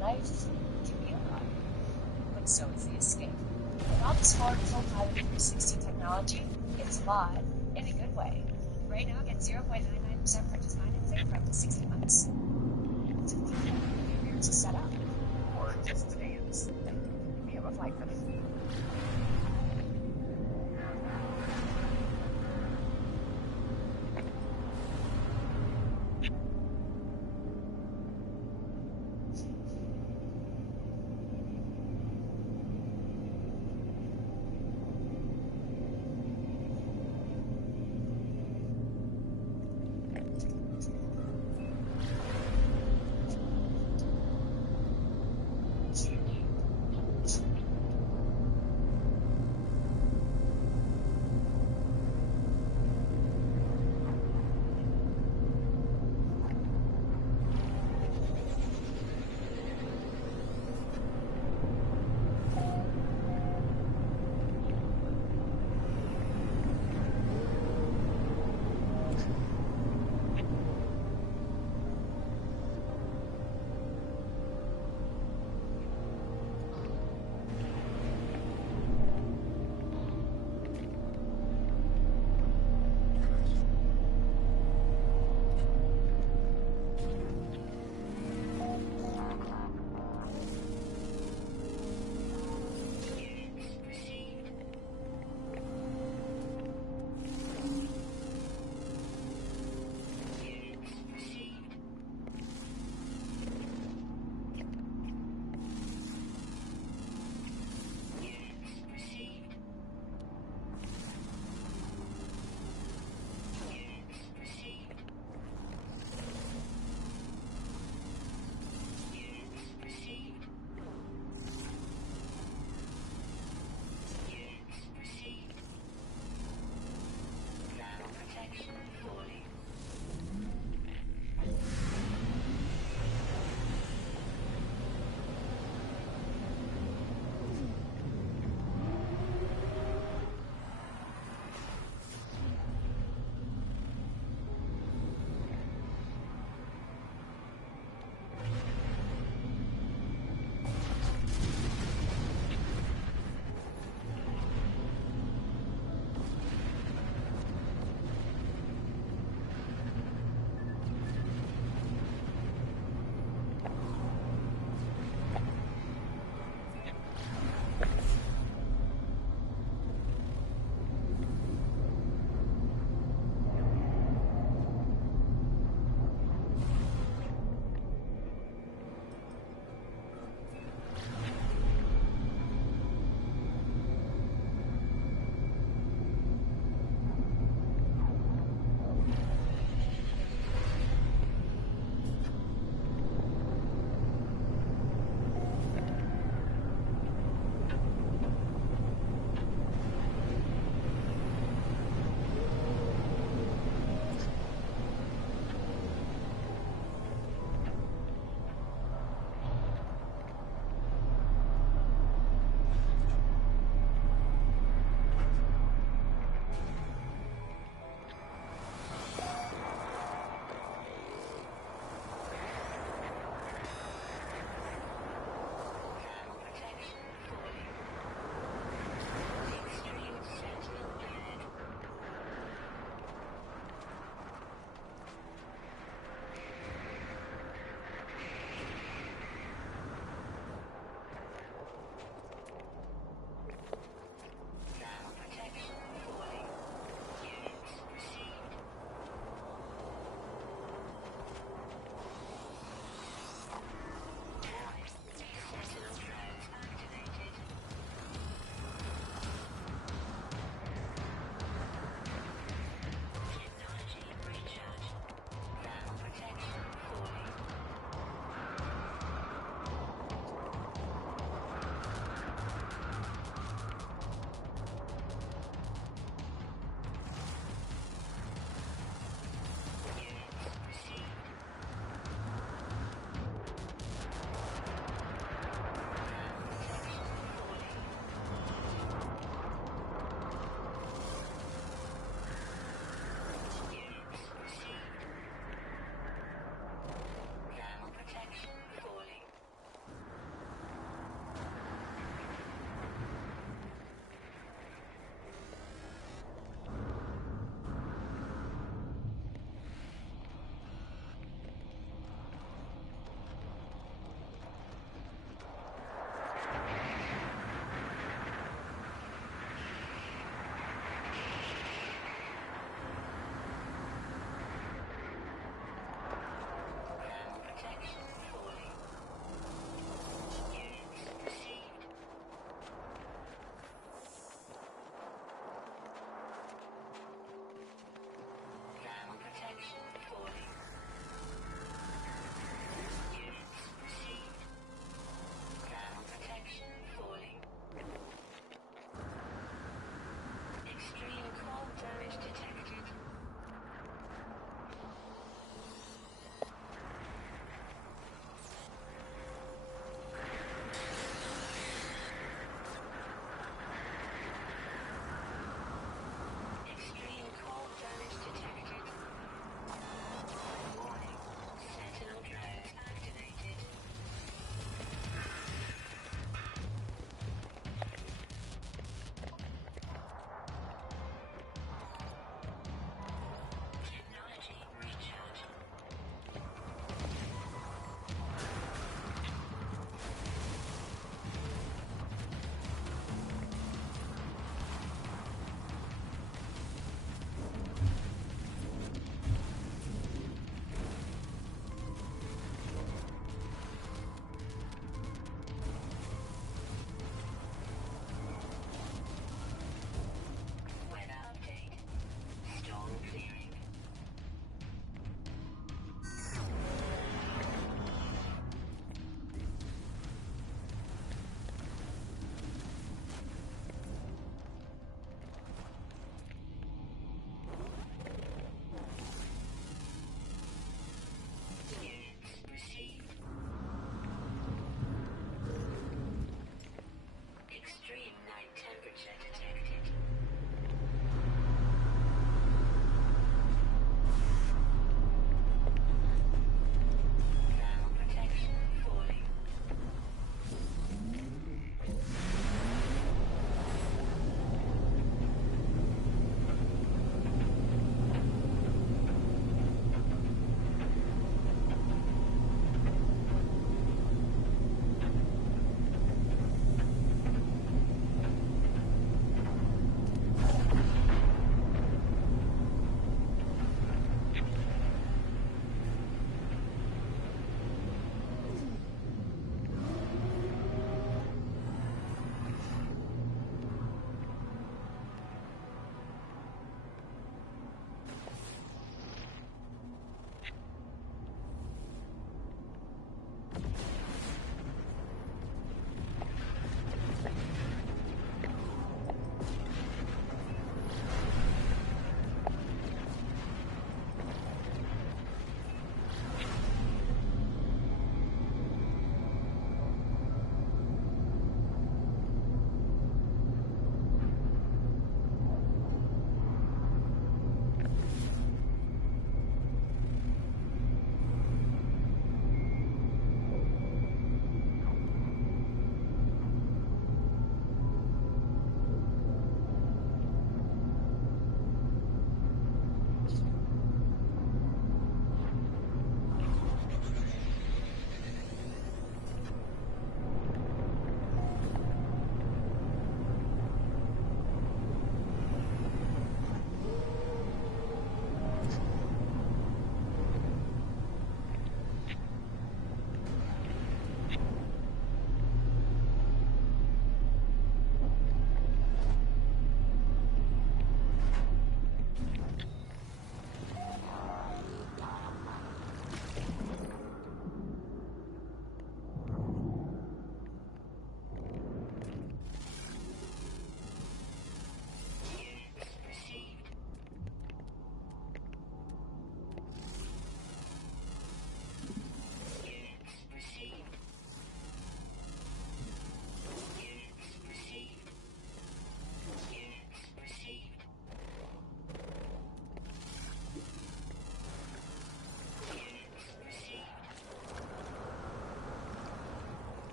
Life can be a lot, but so is the escape. And all this forward full pilot 360 technology, it's flawed in a good way. Right now, get 0.99% purchase financing for up to 60 months. Here's a setup, or just the dance. We have a flight for them.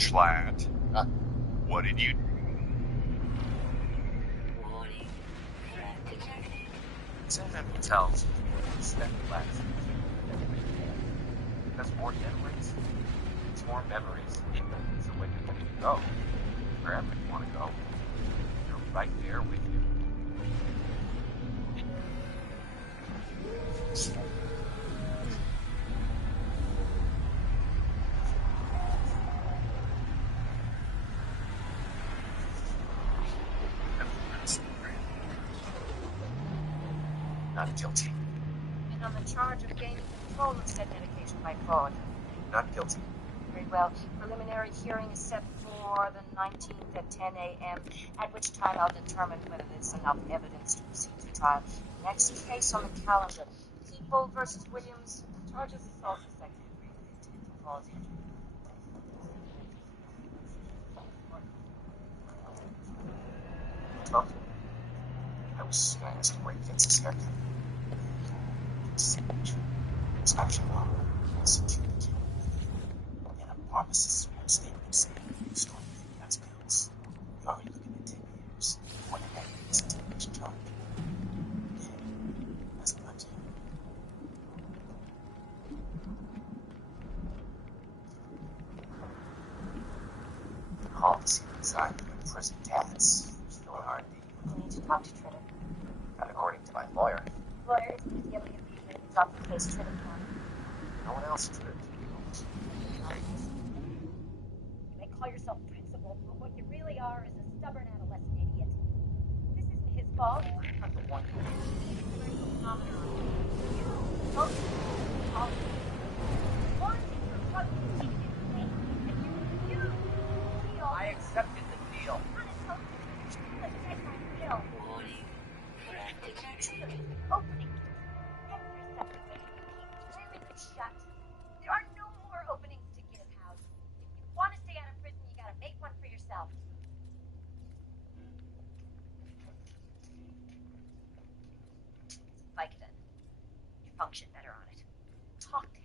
Schlatt. Uh. What did you... Warning. Threat detected. Sam tells step left. Because more memories, it's more memories. So when you're ready to go, wherever you want to go, they're right there with you. Not guilty. And on the charge of gaining control of said medication by fraud. Not guilty. Very well. Preliminary hearing is set for the 19th at 10 a.m., at which time I'll determine whether there's enough evidence to proceed to trial. Next case on the calendar, People versus Williams, charges assault with second degree with intent to cause injury. Well, I was going to ask him where he gets his haircut. It's actually law. Security camera. And a pharmacist sworn statement of saying you stole Leon's pills. You're already looking at 10 years. More than that, it's a 10-year charge. Yeah, that's what I do. Call to see inside the prison tats. Still an R&D. You need to talk to Tritter. Not according to my lawyer. Lawyer is going to be able to get the evidence off the case Tritter can. No one else tried. You may call yourself principal, but what you really are is a stubborn adolescent idiot. This isn't his fault. I'm not the one. I accepted the deal. Warning. Threat detected. Opening. Every separate way you keep slamming them shut. There are no more openings to give, House. If you want to stay out of prison, you gotta make one for yourself. Vicodin. You function better on it. Talk to him.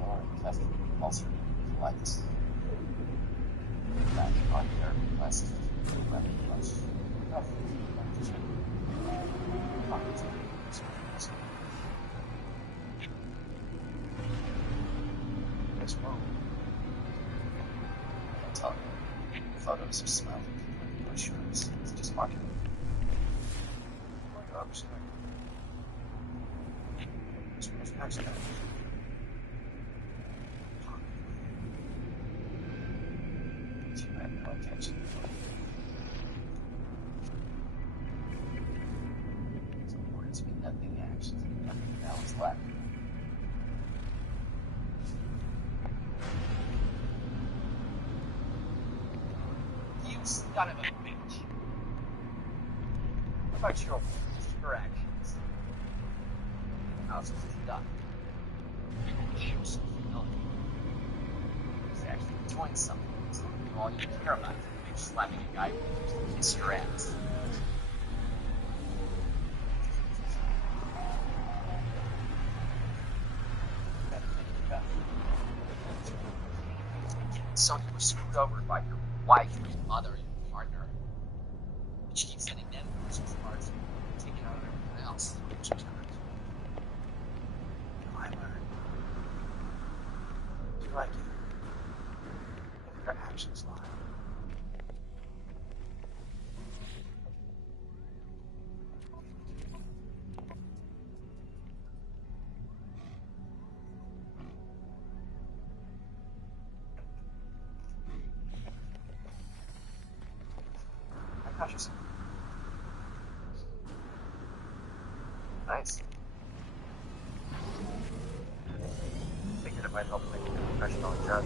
Or Kevin, also colitis. Back on their request. Rapid flush. What's wrong? I'll tell you. Photos of smiling people in brochures. It's just marketing. Or your other side. What's next then? You had no intention. Some words mean nothing, actions mean nothing. Now it's left. You son of a bitch. What about your actions? How's it done? Show some humility. He's actually doing something. All you care about is slapping a guy who used to kiss your ass. So you were screwed over by your wife, your mother, your partner. And she keeps sending them Christmas cards and taking out everything else. Christmas cards. I learned. You like it. Your actions lie. I got you some. Nice. Figured it might help make you a professional judge.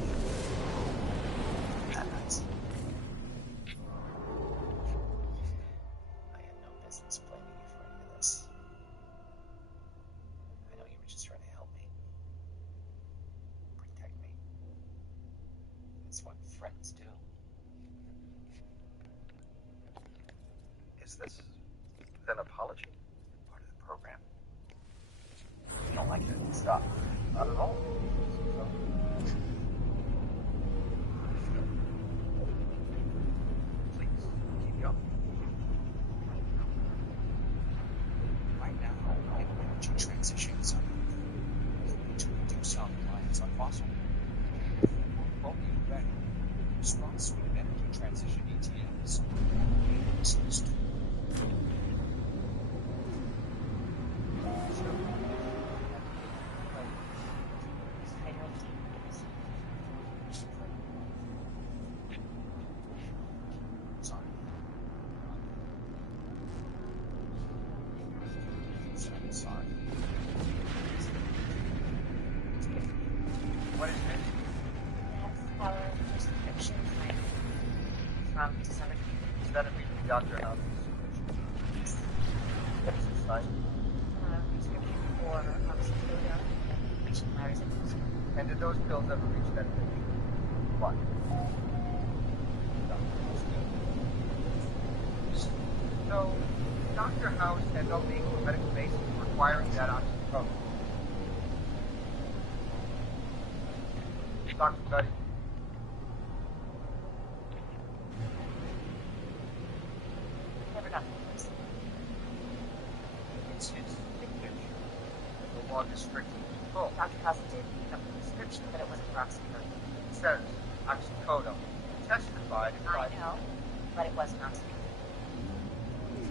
That nice. I had no business blaming you for any of this. I Is this an apology? Part of the program. You don't like that stuff. Not at all. Please, keep going. Right now, energy transitions are moving to reduce our reliance on fossil fuels. Hope you're ready. Strong suite of energy transition ETFs. Sorry. What is it? That's our prescription plan from December. Is that a meeting with Dr. House? What is it signed? Prescription for oxycodone and patient virus infection. And did those pills ever reach that patient? What? So, Dr. House had no legal or medical basis for requiring that oxycodone. Dr. Cuddy? Never got this. It's his signature. The log is strictly full. Dr. House did pick up the prescription, but it wasn't for oxycodone. It says oxycodone. Testified in I know, but it wasn't oxycodone.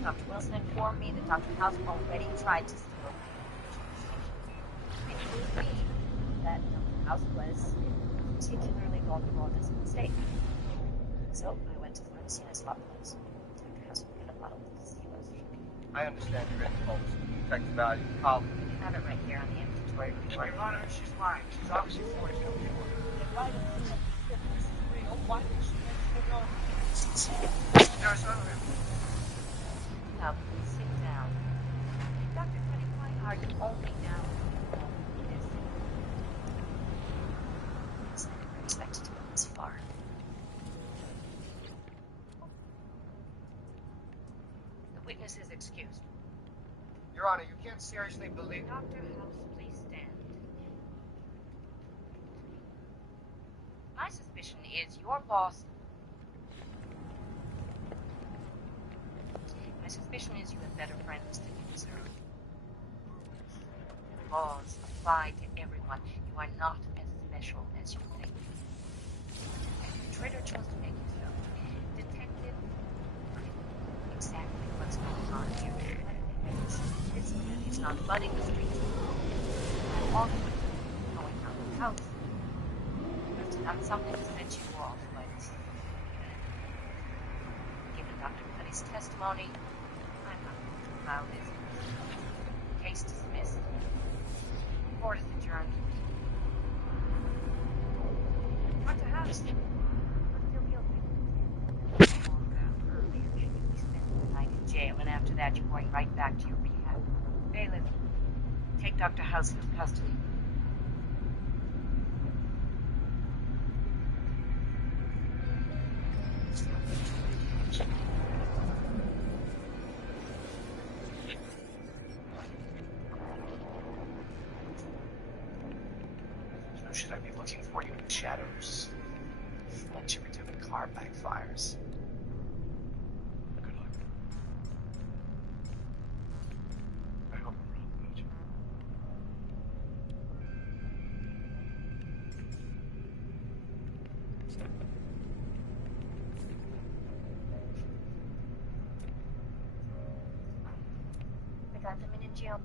Dr. Wilson informed me that Dr. House already tried to steal it proved me that Dr. House was particularly vulnerable in this mistake. So I went to the pharmacy and I swapped pills. Dr. House would get a bottle of placebos. I understand your impulse to protect the value of colleagues. I have it right here on the inventory report. Your Honor, she's lying. She's obviously forging up paperwork. There's none of it. Now, please sit down. Dr. Cuddy, why are you only now this? Yes, I never expected to go this far. The witness is excused. Your Honor, you can't seriously believe... Dr. House, please stand. My suspicion is your boss... My suspicion is you have better friends than you deserve. The laws apply to everyone. You are not as special as you think. The traitor chose to make you so. Detective, exactly what's going on here. It's not flooding the streets. I'm also going out of the house. That's not something to set you off, but given Dr. Cuddy's testimony, I'm not going to allow this. Case dismissed. Court is adjourned. Dr. House, what's your guilty? Earlier, you spent the night in jail, and after that, you're going right back to your rehab. Bailiff, take Dr. House into custody. So should I be looking for you in the shadows? Once every time a car backfires. Good luck. I hope I'm wrong about you. I got them in jail.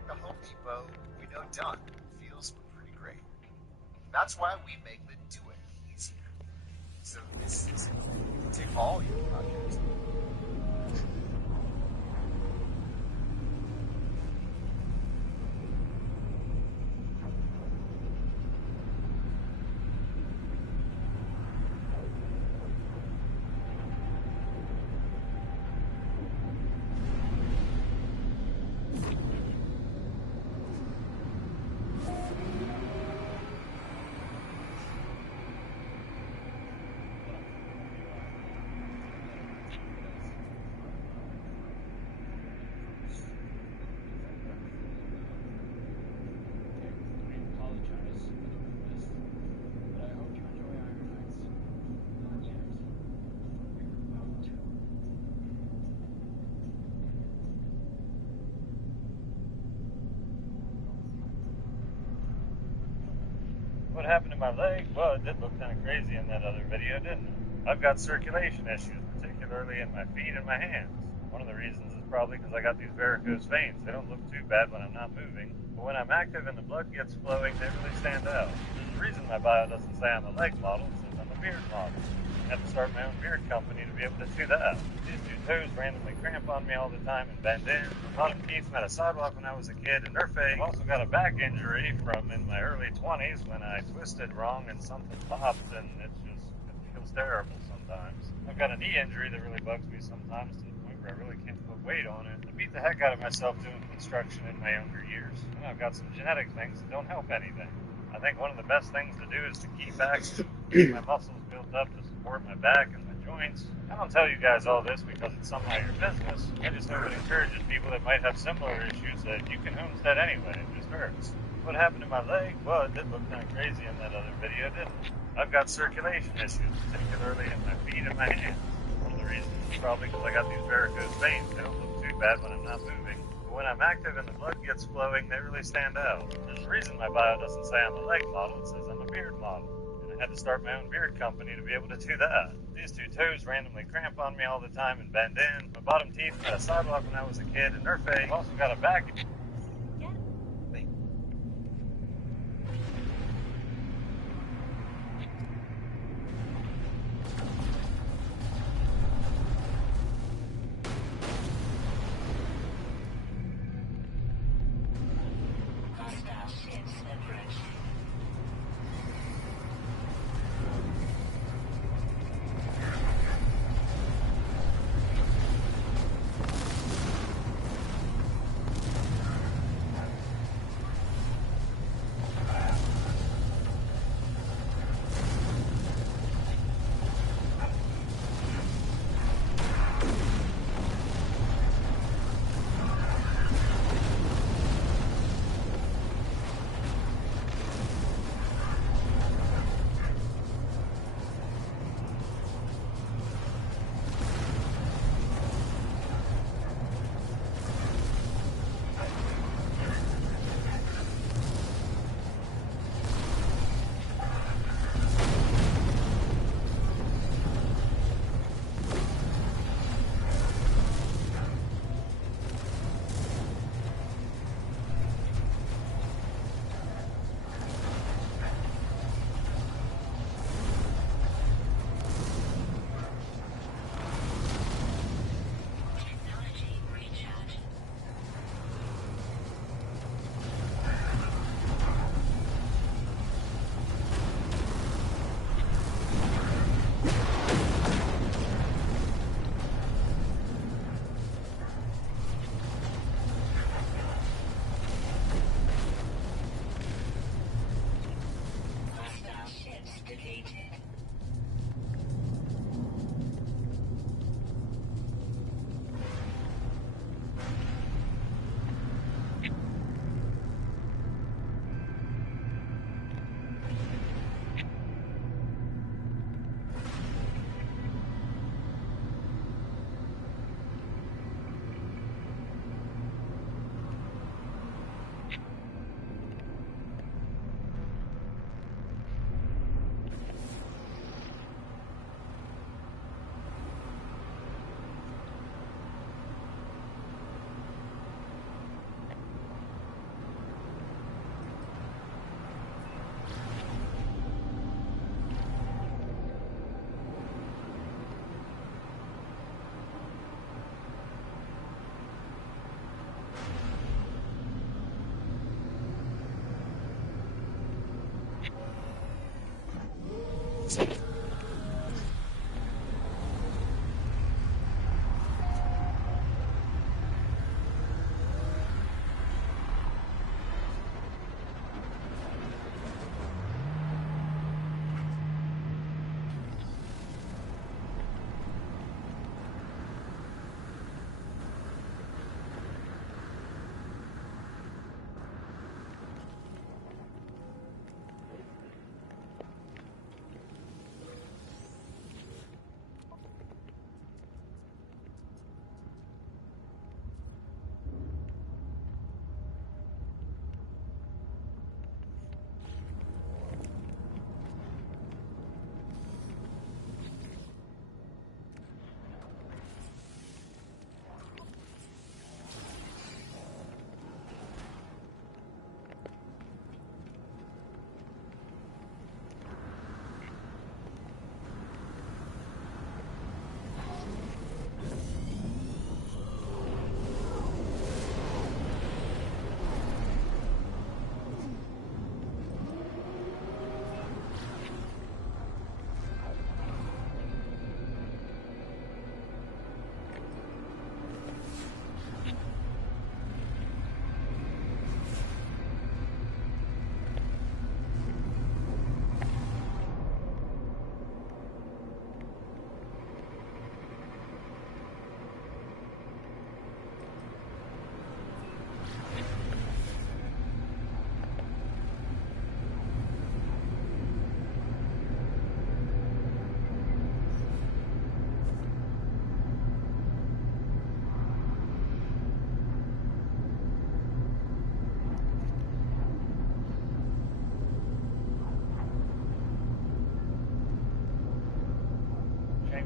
At the Home Depot, we know done feels pretty great. That's why we make the do it easier. So this is take all your projects. What happened to my leg? Well, it did look kind of crazy in that other video, didn't it? I've got circulation issues, particularly in my feet and my hands. One of the reasons is probably because I got these varicose veins. They don't look too bad when I'm not moving, but when I'm active and the blood gets flowing, they really stand out. There's a reason my bio doesn't say I'm a leg model, it says I'm a beard model. I had to start my own beard company to be able to do that. These two toes randomly cramp on me all the time and bend in. My bottom teeth met a sidewalk when I was a kid, and they're fake. I've also got a back injury from in my early 20s when I twisted wrong and something popped, and it feels terrible sometimes. I've got a knee injury that really bugs me sometimes to the point where I really can't put weight on it. I beat the heck out of myself doing construction in my younger years, and I've got some genetic things that don't help anything. I think one of the best things to do is to keep active, keep my muscles built up to support my back and my joints. I don't tell you guys all this because it's somehow your business. I just hope it encourages people that might have similar issues that you can homestead anyway. It just hurts. What happened to my leg? Well, it did look kind of crazy in that other video, didn't it? I've got circulation issues, particularly in my feet and my hands. One of the reasons is probably because I got these varicose veins. They don't look too bad when I'm not moving, but when I'm active and the blood gets flowing, they really stand out. There's a reason my bio doesn't say I'm a leg model, it says I'm a beard model. And I had to start my own beard company to be able to do that. These two toes randomly cramp on me all the time and bend in. My bottom teeth met a sidewalk when I was a kid, and they're fake. I've also got a back.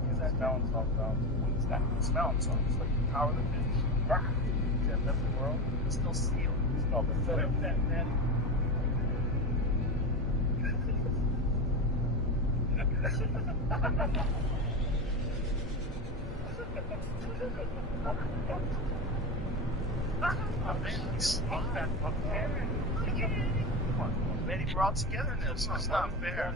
because that smelling salt about what's that? Smelling salt. It's like the power of the fish. Perfect. Yeah, that's the world. It's still sealed. Smell the fish. That man. Many we're all together now, so it's not fair.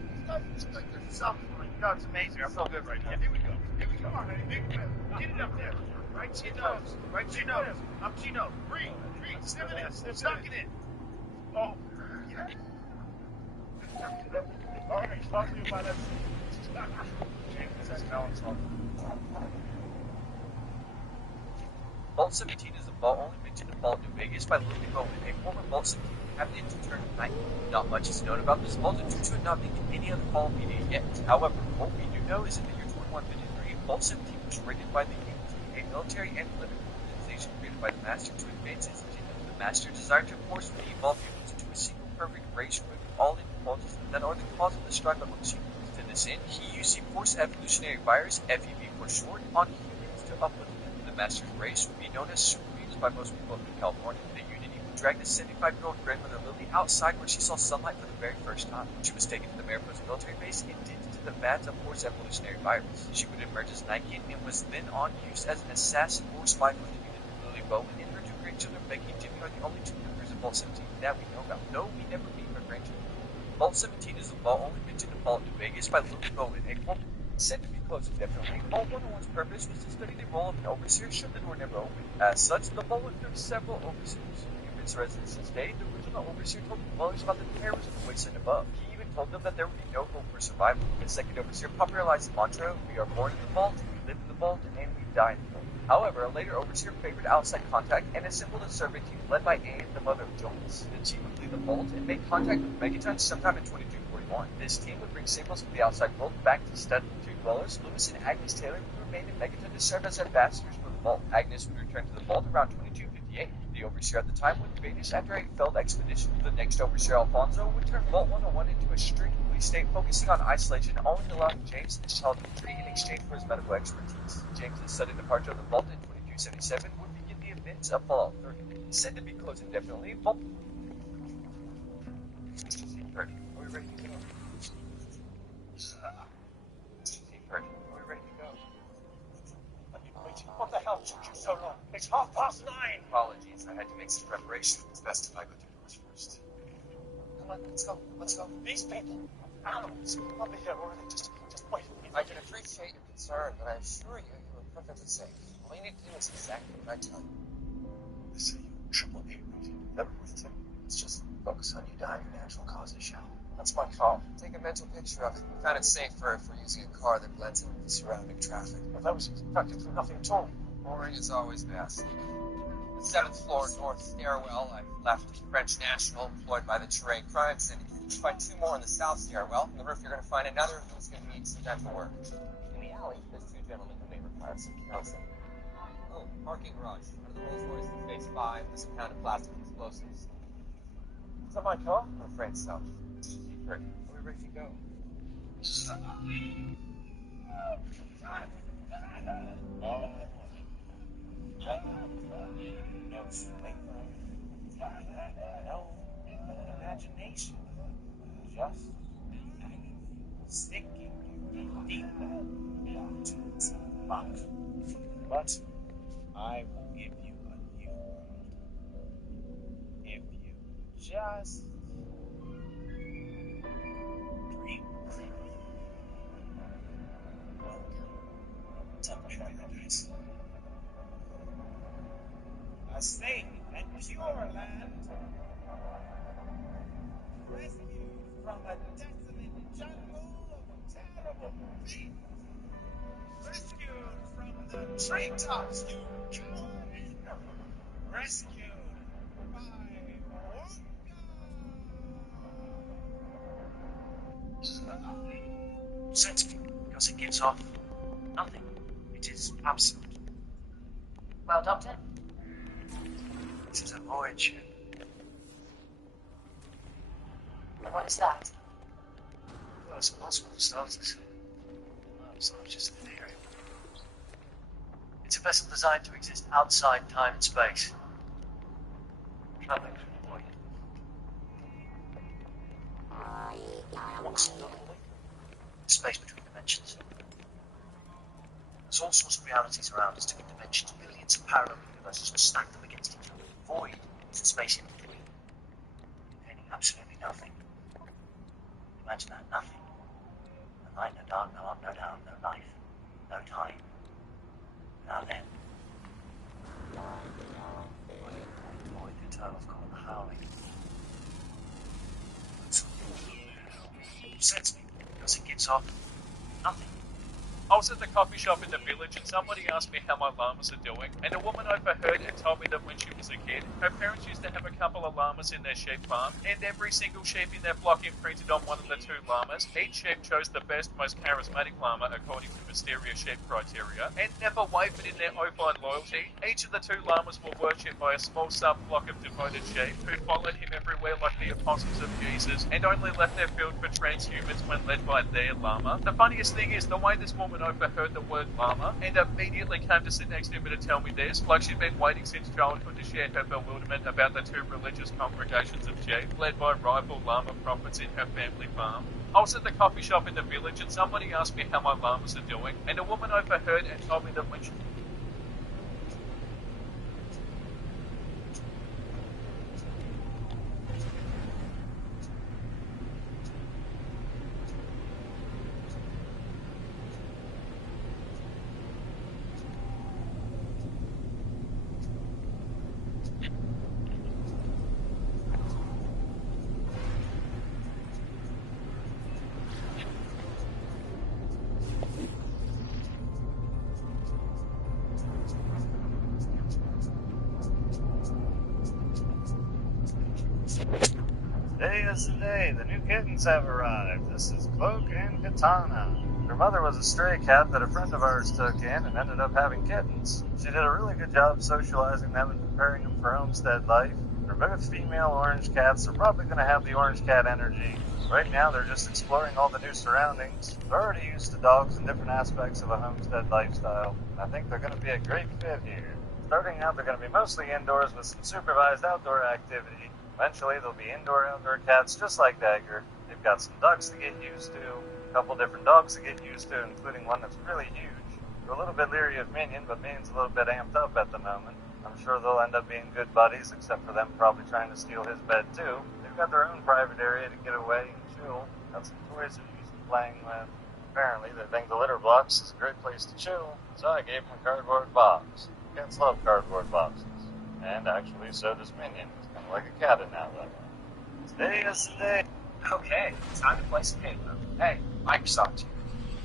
It's like there's something like, God, it's amazing. I feel good right now. Here we go. Here we go. All right, big man. Get it up there. Right to your nose. Right to your nose. Up to your nose. Breathe. Breathe. Sniff it in. Suck it in. Oh, yeah. All right, talk to me about that. James, that's smelling salt. Vault 17 is a vault only mentioned in Vault New Vegas by Lily Bowen, a former Vault 17 cabinet to turn 9. Not much is known about this vault due to it not being in any other Vault media yet. However, what we do know is in the year 2153, Vault 17 was raided by the UT, a military and political organization created by the Master to advance his agenda. The Master desired to force the Vault humans into a single perfect race with all inequalities that are the cause of the strife amongst humans. To this end, he used the Force Evolutionary Virus, FEV for short, on humans to uplift them. The Master's race would be known as Supermutants by most people in California. The Unity would drag the 75-year-old grandmother Lily outside where she saw sunlight for the very first time. She was taken to the Mariposa military base and dipped into the vat of Force Evolutionary Virus. She would emerge as Nike and was then on use as an assassin or spy for the unit. Lily Bowen and her two grandchildren, Becky and Jimmy, are the only two members of Vault 17 that we know about. No, we never meet her grandchildren. Vault 17 is a vault only mentioned in Vault New Vegas by Lily Bowen, a former said to be closed indefinitely. Vault 101's purpose was to study the role of an overseer should the door never open. As such, the vault went through several overseers. Humans residents this day, the original overseer told the dwellers about the terrors of the wasteland above. He even told them that there would be no hope for survival. The second overseer popularized the mantra, we are born in the vault, we live in the vault, and we die in the vault. However, a later overseer favored outside contact and assembled a survey team led by Anne, the mother of Jonas. The team would leave the vault and make contact with Megaton sometime in 2241. This team would bring signals from the outside world back to Stud. Dwellers, Lewis and Agnes Taylor would remain in Megaton to serve as ambassadors for the vault. Agnes would return to the vault around 2258. The overseer at the time would invade us after a failed expedition. The next overseer, Alfonso, would turn Vault 101 into a strict police state focusing on isolation, only allowing James and child entry in exchange for his medical expertise. James's sudden departure of the vault in 2277 would begin the events of Fallout 30. Said to be closed indefinitely, Vault... Are we ready to go? What the hell took you so long? It's 9:30. Apologies, I had to make some preparations. It's best if I go through doors first. Come on, let's go. Let's go. These people, animals, I'll be here already. Just wait. I can appreciate your concern, but I assure you, you are perfectly safe. All you need to do is exactly what I tell you. I say triple A rating. Never worth it. Let's just focus on you dying of natural causes, shall we? That's my car. Take a mental picture of it. We found it safer for using a car that blends in with the surrounding traffic. Well, that was practically nothing at all. Boring is always best. The 7th floor north stairwell, I left French national employed by the Terrain Crime Syndicate. You find 2 more in the south stairwell. On the roof, you're going to find another who's going to need some dental work. In the alley, there's 2 gentlemen who may require some counseling. Oh, parking garage. Under the Rolls Royce in phase 5, there's a pound of plastic explosives. Is that my car? I'm afraid so. Are we ready to go? No flavor, no imagination, just sinking deeper into its muck. But I will give you a new world if you just dream. Welcome to paradise. A safe and pure land, rescued from a desolate jungle of terrible pain, rescued from the treetops you coward, rescued by Wonka. Sensible, because it gives off nothing. It is absolute. Well, Doctor? This is a void ship. What is that? Well, it's possible to start this. So I'm just in an area a vessel designed to exist outside time and space. Traveling through the void. What's the space between dimensions? There's all sorts of realities around us, different dimensions, millions of parallel universes, all stacked up against each other. Void is the space in between, containing absolutely nothing. Imagine that, nothing. No light, no dark, no up, no down, no life, no time. Now then. Void, the eternal call, the howling. Upsets me because it gives off nothing. I was at the coffee shop in the village and somebody asked me how my llamas are doing, and a woman overheard and told me that when she was a kid, her parents used to have a couple of llamas in their sheep farm, and every single sheep in their flock imprinted on one of the two llamas. Each sheep chose the best, most charismatic llama according to mysterious sheep criteria, and never wavered in their ovine loyalty. Each of the two llamas were worshipped by a small sub-flock of devoted sheep who followed him everywhere like the apostles of Jesus, and only left their field for transhumans when led by their llama. The funniest thing is the way this woman overheard the word llama and immediately came to sit next to me to tell me this, like she'd been waiting since childhood to share her bewilderment about the two religious congregations of sheep led by rival llama prophets in her family farm. I was at the coffee shop in the village and somebody asked me how my llamas are doing, and a woman overheard and told me that when she... Today is the day. The new kittens have arrived. This is Cloak and Katana. Her mother was a stray cat that a friend of ours took in and ended up having kittens. She did a really good job socializing them and preparing them for homestead life. They're both female orange cats. They're probably going to have the orange cat energy. Right now, they're just exploring all the new surroundings. They're already used to dogs and different aspects of a homestead lifestyle. I think they're going to be a great fit here. Starting out, they're going to be mostly indoors with some supervised outdoor activity. Eventually, they'll be indoor-outdoor cats just like Dagger. They've got some ducks to get used to, a couple different dogs to get used to, including one that's really huge. They're a little bit leery of Minion, but Minion's a little bit amped up at the moment. I'm sure they'll end up being good buddies, except for them probably trying to steal his bed too. They've got their own private area to get away and chill. Got some toys they're used to playing with. Apparently, they think the litter box is a great place to chill, so I gave them a cardboard box. Cats love cardboard boxes. And actually, so does Minion. It's kind of like a cat in that way. Today is the day. Okay, time to play some Halo. Hey, Microsoft,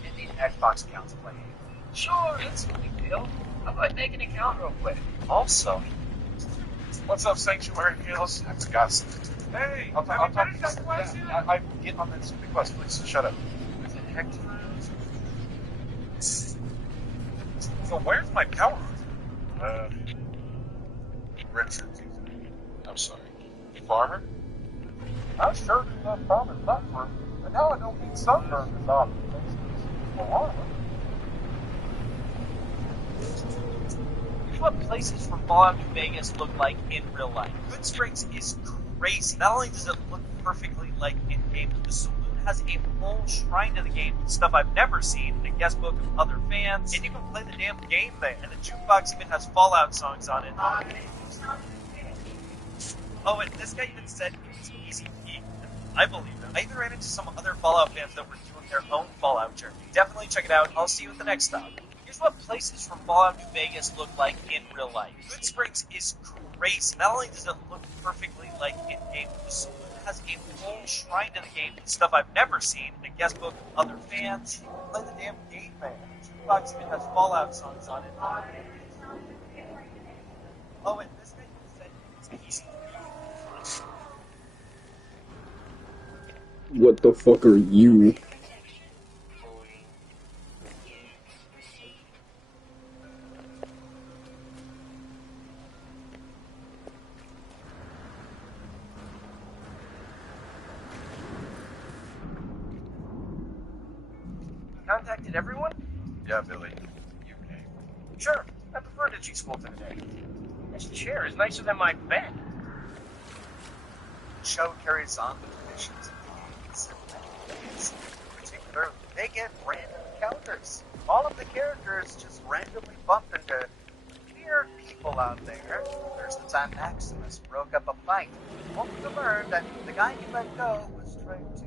you need an Xbox account to play Halo. Sure, that's no big deal. How about make an account real quick? Also, What's up, Sanctuary Hills? That's Gus. Hey, I'll talk to you. that quest yet? I get on that stupid quest, please. Shut up. What the heck? So where's my power? Richard. I'm sorry. Farmer? I sure do love farming that fruit, but now I don't need sunburn as often. here's what places from Fallout New Vegas look like in real life. Good Springs is crazy. Not only does it look perfectly like in-game, but the saloon has a full shrine to the game with stuff I've never seen, a guest book of other fans, and you can play the damn game there. And the jukebox even has Fallout songs on it. Oh, and this guy even said it's easy peak. I believe him. I even ran into some other Fallout fans that were doing their own Fallout journey. Definitely check it out. I'll see you at the next stop. Here's what places from Fallout New Vegas look like in real life. Good Springs is crazy. Not only does it look perfectly like in-game, the saloon has a full shrine to the game with stuff I've never seen, a guest book of other fans. You can play the damn game there. The jukebox even has Fallout songs on it. Oh, and this guy said it's easy. What the fuck are you? Contacted everyone? Yeah, Billy. You came. Sure. I prefer prodigy school today. This chair is nicer than my bed. The show carries on the traditions of the games and games. In particular, they get random encounters. All of the characters just randomly bump into weird people out there. There's the time Maximus broke up a fight, only to learn that the guy he let go was trying to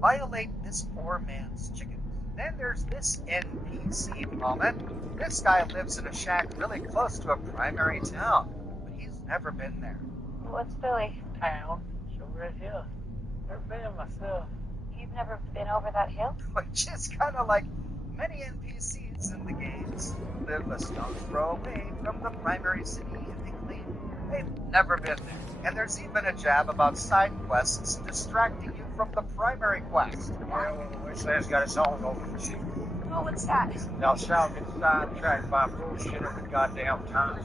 violate this poor man's chickens. Then there's this NPC moment. This guy lives in a shack really close to a primary town, but he's never been there. What's Billy? Town. It's over that hill. Never been myself. You've never been over that hill? Which is kind of like many NPCs in the games who live a stone's throw away from the primary city, and they claim they've never been there. And there's even a jab about side quests distracting you from the primary quest. Yeah, well, the Wasteland's got its own overseas. Oh, what's that? Now, Sal gets sidetracked by bullshit every goddamn time.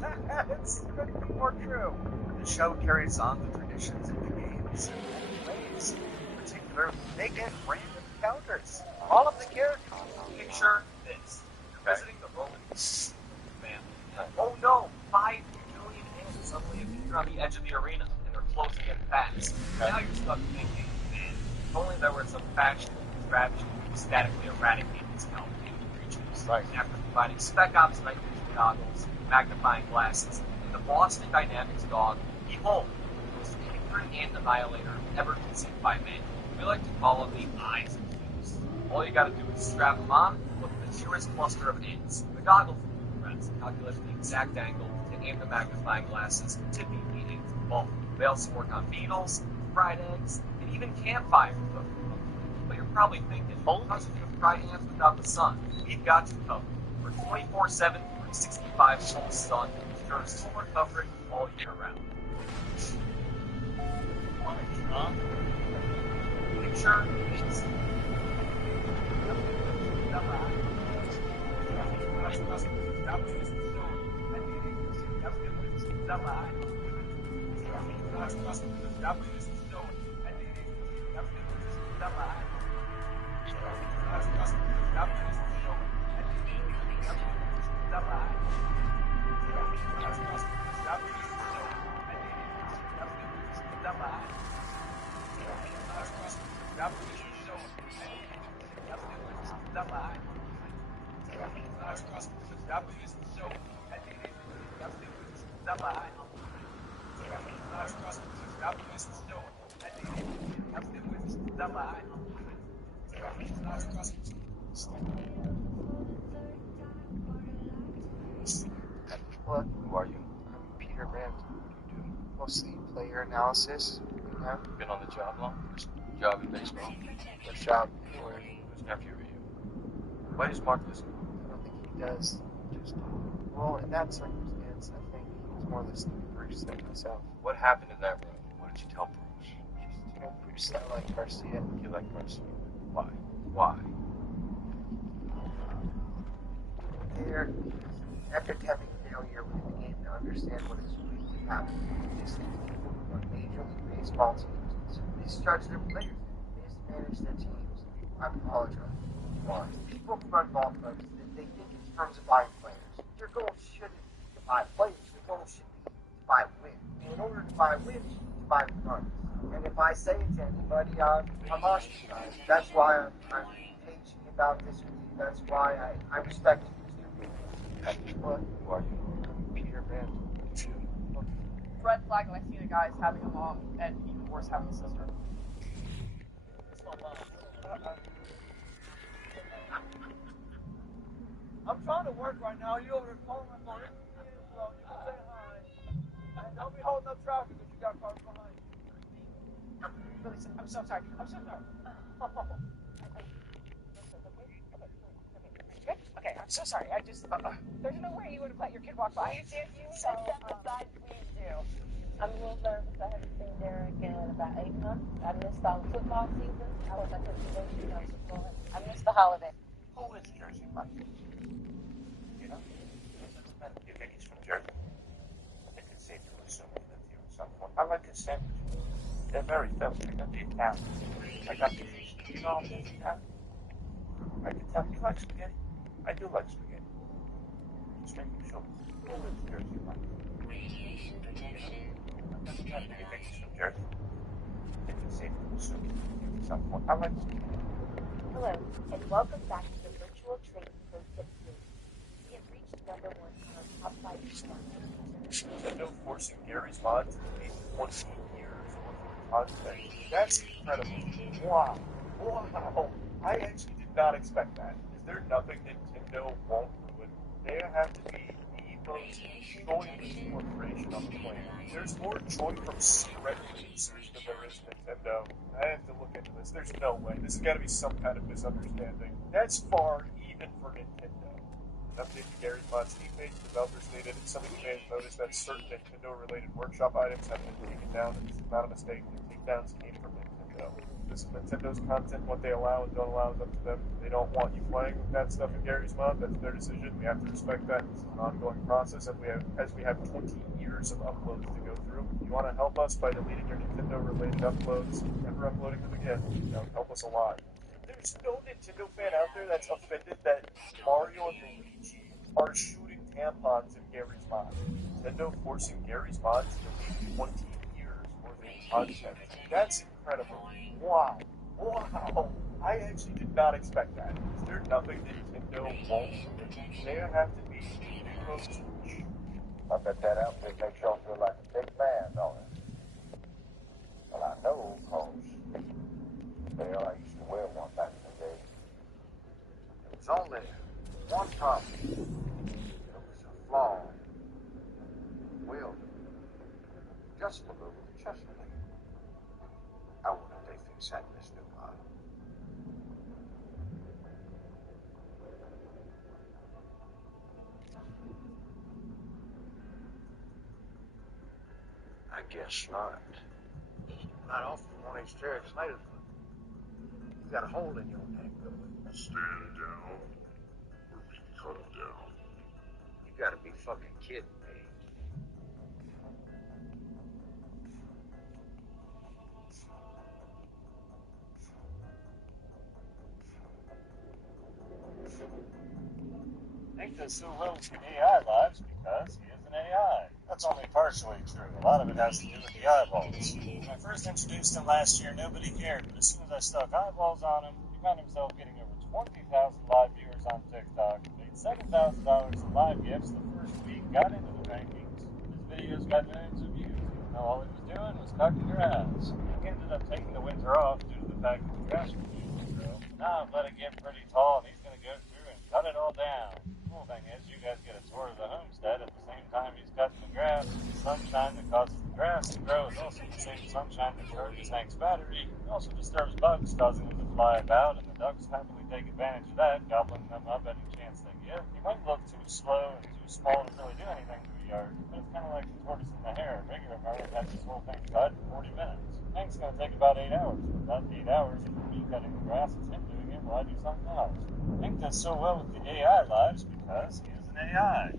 It's couldn't be more true. The show carries on the traditions of the games in many ways. In particular, they get random encounters. All of the characters. Picture this. You're visiting the Roman family. Oh no, 5 million ants suddenly appear on the edge of the arena, and they're closing in fast. Now you're stuck thinking, man, if only there were some faction strategy to statically eradicate these complicated creatures. Right. After combining Spec Ops night vision goggles, magnifying glasses, and the Boston Dynamics dog, behold, the most ignorant ant annihilator ever conceived by man. We like to call them the eyes of Zeus. All you gotta do is strap them on, look at the nearest cluster of ants. The goggles will do the rest, calculate the exact angle to aim the magnifying glasses to be the inked bulb. They also work on beetles, fried eggs, and even campfires. But you're probably thinking, because you can fry ants without the sun, we've got you covered. For 24/7, 365 full sun, ensures solar coverage all year round. Picture this. What? Who are you? I'm Peter Brandt. What do you do? Mostly player analysis. You know? Been on the job long? First job in baseball? First job anywhere. Whose nephew are you? Why does Mark listen? I don't think he does. Just, well, in that circumstance, I think he's more listening to Bruce than myself. What happened in that room? What did you tell Bruce? Just told Bruce that I like Garcia. You like Garcia? Why? Why? There is an epidemic failure within the game to understand what is really happening. These people on Major League Baseball teams misjudge their players, mismanage their teams. I apologize. Why? People who run ball clubs, they think in terms of buying players. Your goal shouldn't be to buy players. Your goal should be to buy wins. And in order to buy wins, you need to buy runs. And if I say it to anybody, I'm ostracized. That's why I'm patient about this with you. That's why I respect you. What? Who are you? Peter Brandt. Red flag when I see the guys having a mom, and even worse, having a sister. I'm trying to work right now. You over there calling my phone? You can say hi. And don't be holding up traffic if you got cars behind you. Really, I'm so sorry. I'm so sorry. Okay, I'm so sorry. I just, there's no way you would have let your kid walk by. Besides, we do. I'm a little nervous. I haven't seen Derek in about 8 months. I missed all the football season. I was at the University of Florida. I missed the holiday. Who is Jersey Mike? You know? You think he's from Jersey? I think it's safe to assume he lived here at some point. I like his sandwiches. They're very filthy. I got the Italian. I got the, you know, there's Italian. I can tell you like spaghetti. I do like spaghetti. Just making sure. Radiation protection. Hello, and welcome back to the virtual training for Tipsy. We have reached number one on our top 5 performers. Nintendo forcing Gary's Mod to delete 20 years worth of content. That's incredible. Wow. Wow. I actually did not expect that. Is there nothing Nintendo won't ruin? They have to be the most joyless corporation on the planet. There's more joy from cigarette users than there is Nintendo. I have to look into this. There's no way. This has got to be some kind of misunderstanding. That's far even for Nintendo. An update to Gary's Mod Steam page, the developer stated, some of you may have noticed that certain Nintendo-related workshop items have been taken down, and this is not a mistake. The takedowns came from Nintendo. This is Nintendo's content. What they allow and don't allow is up to them. They don't want you playing with that stuff in Gary's Mod. That's their decision. We have to respect that. This is an ongoing process, and as we have 20 years of uploads to go through. If you want to help us by deleting your Nintendo-related uploads, never uploading them again, that would help us a lot. There's no Nintendo fan out there that's offended that Mario and Luigi are shooting tampons in Gary's Mod. Nintendo forcing Gary's Mod to delete 20 years worth of content. That's incredible. Wow. Wow. I actually did not expect that. Is there nothing Nintendo won't ruin? They have to be the most... I bet that outfit makes y'all feel like a big man, don't it? Well, I know, cause well, I used to wear one back in the day. There was only one problem. There was a flaw. Well, just a little chest plate. I wonder if they fix that in this new model. I guess not. Not often one of these chairs made of. You got a hole in your neck. Stand down or be cut down. You gotta be fucking kidding me. Hank does so well with the AI lives because he is an AI. That's only partially true. A lot of it has to do with the eyeballs. When I first introduced him last year, nobody cared, but as soon as I stuck eyeballs on him, he found himself getting over 20,000 live viewers on TikTok, made $7,000 in live gifts the first week, got into the rankings. His videos got millions of views, even though all he was doing was cutting grass. He ended up taking the winter off due to the fact that the grass refused to grow. Now I've let it get pretty tall, and he's going to go through and cut it all down. The cool thing is, you guys get a tour of the homestead at the same time he's cutting the grass. The sunshine that causes the grass to grow is also the same sunshine that charges Hank's battery. It also disturbs bugs, causing them to fly about, and the ducks happily take advantage of that, gobbling them up any chance they get. He might look too slow and too small to really do anything to the yard, but it's kind of like the tortoise and the hare. Regular Merlin has this whole thing cut in 40 minutes. Hank's going to take about 8 hours, but about 8 hours of me cutting the grass is him doing it while I do something else. Hank does so well with the AI lives because he is an AI.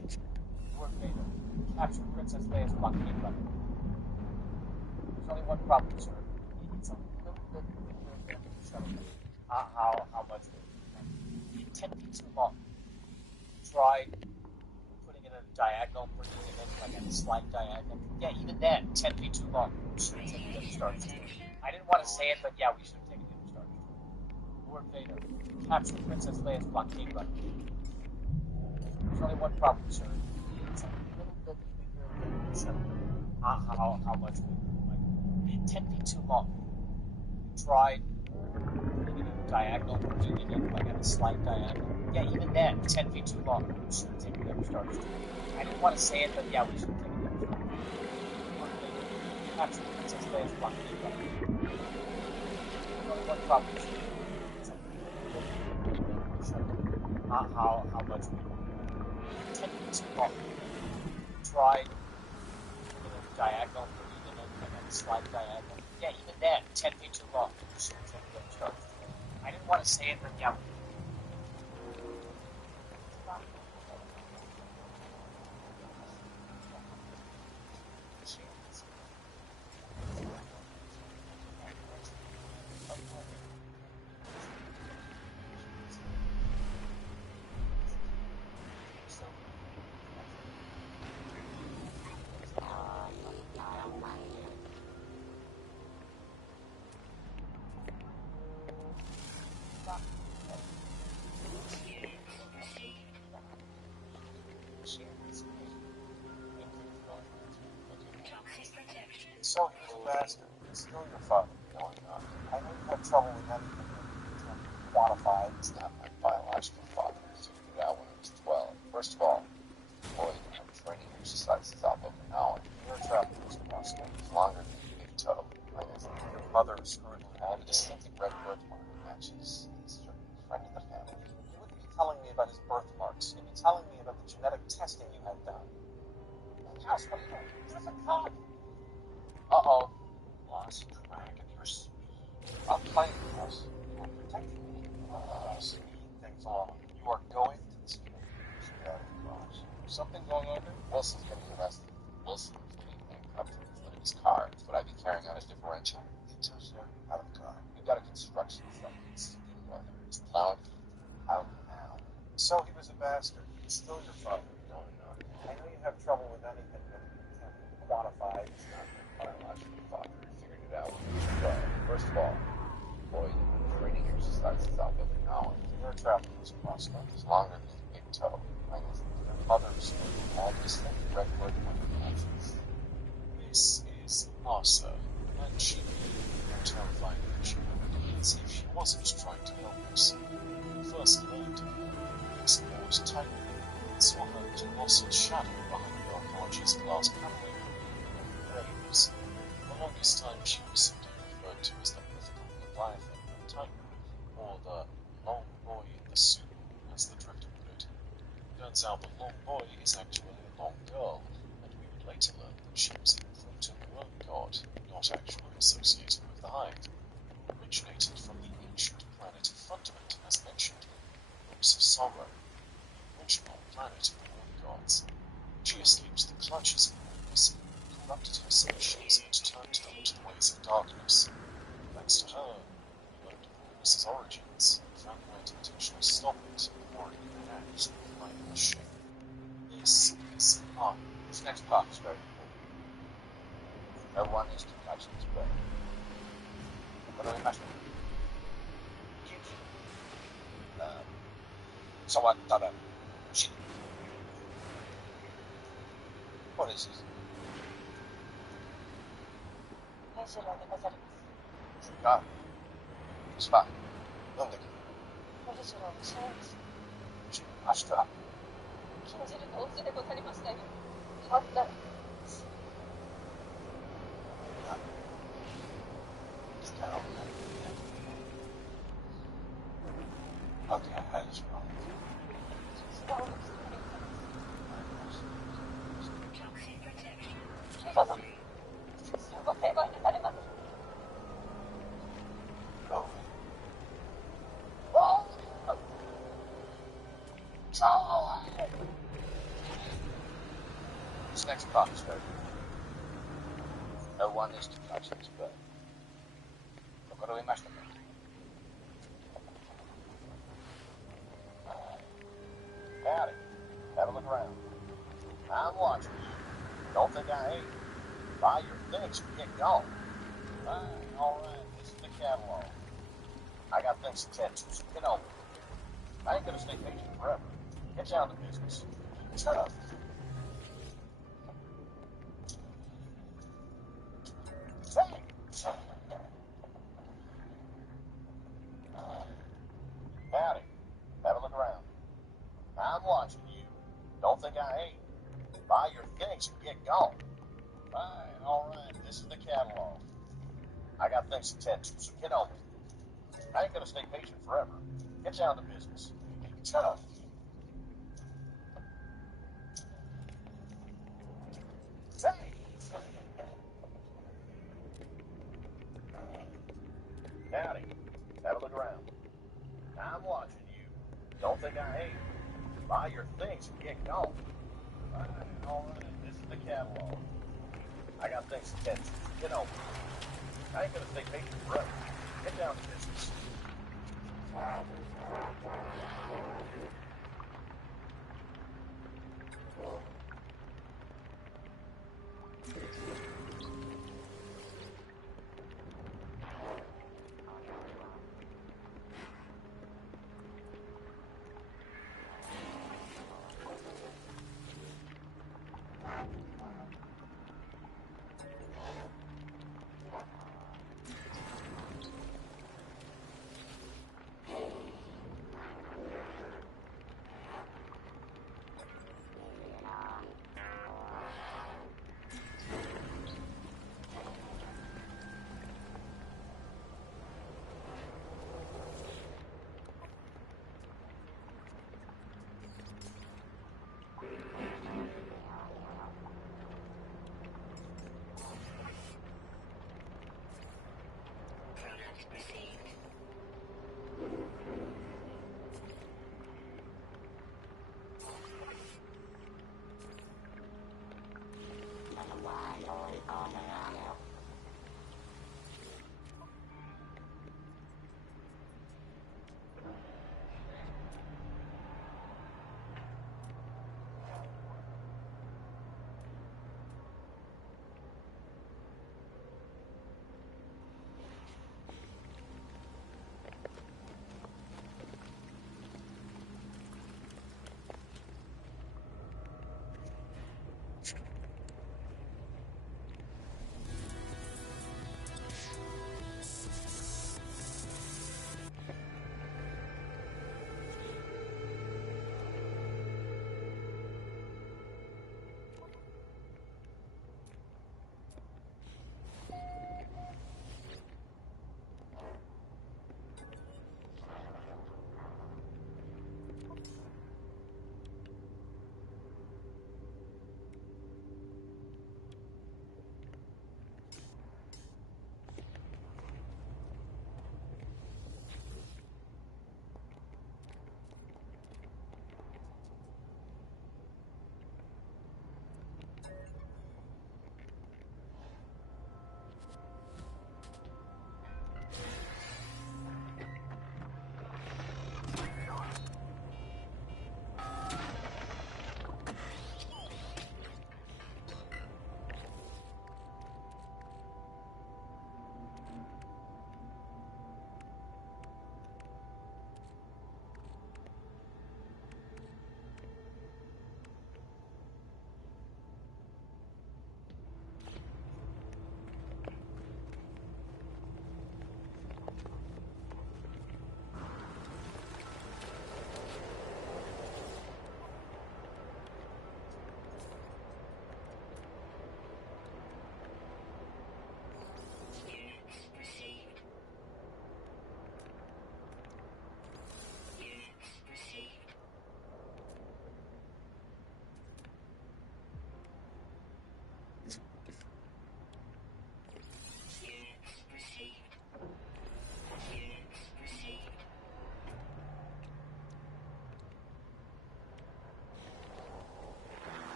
Lord Vader, capture Princess Leia's blockade runner. There's only one problem, sir. It's a little bit settlement. How much? 10 feet too long. Tried putting it in a diagonal, bringing it in like a slight diagonal. Yeah, even then, 10 feet too long. We should have taken the Star Destroyer. I didn't want to say it, but yeah, we should have taken the Star Destroyer. Lord Vader, capture Princess Leia's blockade runner. There's only one problem, sir. It's a little bit bigger than the settlement. How much? Like 10 feet too long. Tried putting it in a diagonal, bringing it in like a slight diagonal. Yeah, even then, 10 feet too long. We should have taken the Star Destroyer. I didn't want to say it, but yeah, we should have taken the Star Destroyer. Lord Vader, capture Princess Leia's blockade runner. There's only one problem, sir. It's a little bit bigger than the settlement. How much? 10 feet too long. Tried putting it in a diagonal, bringing it in like a slight diagonal. Yeah, even then, 10 feet too long. We should have taken the Star Destroyer. I didn't want to say it, but yeah. bastard. He's still your father. No, I'm not. I know you have trouble with anything that can be quantified. It's not my biological father. I figured it out when I was 12. First of all, boy, I'm training exercises off of knowledge. You're trapped in this process. It's longer than you can tell. Your mother is currently I have a distinctive red birthmark that matches a certain friend of the family. You wouldn't be telling me about his birthmarks. You'd be telling me about the genetic testing you had done. House, what are you doing? This is a cop. Uh-oh. Lost track of your speed. I'm playing with us. You are protecting me. Speeding things along. You are going to the speed limit. Something going on here? Wilson's getting arrested. Wilson is getting handcuffed to the hood of his car. Would I be carrying out his differential? Into, sir. Out of the car. We've got a construction site needs to do he's plowing out now. So he was a bastard. He's still your father. No, I'm not. I know you have trouble with anything that can be quantified. It's not my biological father. I figured it out when I was 12. First of all, boy, I'm training exercises off of knowledge. You're trapped in this process. It's longer than you can tell. Your mother's all this thing, red word, matches. This is Martha, and she more terrifying than she would as if she wasn't trying to help us. We first learned of her, explored tightly, and saw her colossal shadow behind the archaeologist's glass paneling in the graves. For the longest time she was simply referred to as the mythical Leviathan of Titan, or the long boy in the suit, as the director put it. Turns out the long boy is actually a long girl, and we would later learn that she was a proto-worm god, not actually associated with the Hive. Originated from the ancient planet Fundament, as mentioned in the Books of Sorrow, the original planet of the worm gods. She escaped the clutches of Ormus, corrupted her species, and turned them to the ways of darkness. Thanks to her, we learned of Ormus's origins, and found a way to intentionally stop it before it even hatched the final shape. This is Ark. This next part is very important. No one is to touch this bird. What do we must do? Someone done a shit. What is this? 編集が出されます。 Ah, spy. なんでポリスがおっしゃいます。明日。禁じるとおつでござりましたよ。あったら。Okay, I had this wrong. This next part is very important. No one is to touch this bird. 心得ましたか? Howdy. Have a look around. I'm watching you. Don't think I hate you. Buy your things and get gone. Fine, all right. This is the catalog. I got things to tend to, so get on with it. I ain't gonna stay patient forever. Get down to business. Tough. Howdy. Have a look around. I'm watching you. Don't think I hate you. Buy your things and get gone. Fine, all right. This is the catalog. I got things to tend to, so get on with it. I ain't gonna stay patient forever. Get down to business. Tough. Howdy. Have a look around. I'm watching you. Don't think I hate you. Buy your things and get gone. Fine, all right. This is the catalog. I got things to tend to. Get on with it. I ain't gonna stay patient forever. Get down to business.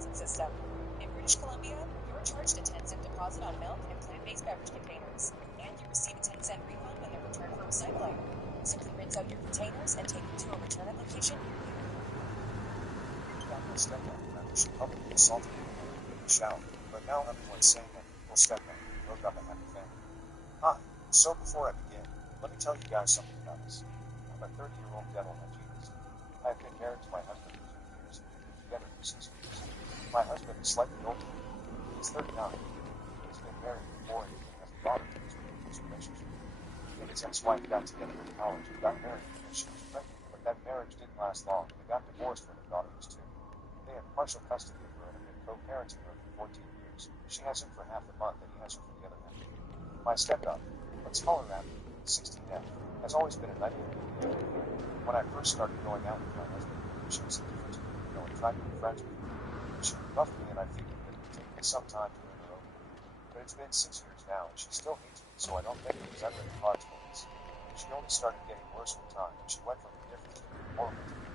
deposit system. In British Columbia, you're charged a 10-cent deposit on milk and plant-based beverage containers, and you receive a 10-cent refund when they're returned for recycling. Simply rinse out your containers and take them to a return location near you. Got my stepmother after she publicly assaulted me in the shower, but now everyone's saying that evil stepmother broke up a happy family. Hi, so before I begin, let me tell you guys something about us. I'm a 30-year-old devil on Jesus. I have been married to my husband for 2 years and we've been together for 6 years. My husband is slightly older than me. He's 39. He's been married for 4 years and has a daughter from his previous relationship. He and his ex-wife got together in college and got married because she was pregnant, but that marriage didn't last long and they got divorced when their daughter was 2. They have partial custody of her and have been co-parenting her for 14 years. She has him for half the month and he has her for the other half. My stepdaughter, let's call her Abby, 16F, has always been a nightly mediator. When I first started going out with my husband, she was indifferent to me, and tried to be friends with me. She rebuffed me and I figured that it would take me some time to win her over. But it's been 6 years now and she still hates me, so I don't think it was ever in the cards for this. She only started getting worse with time and she went from indifferent to being horrible to me.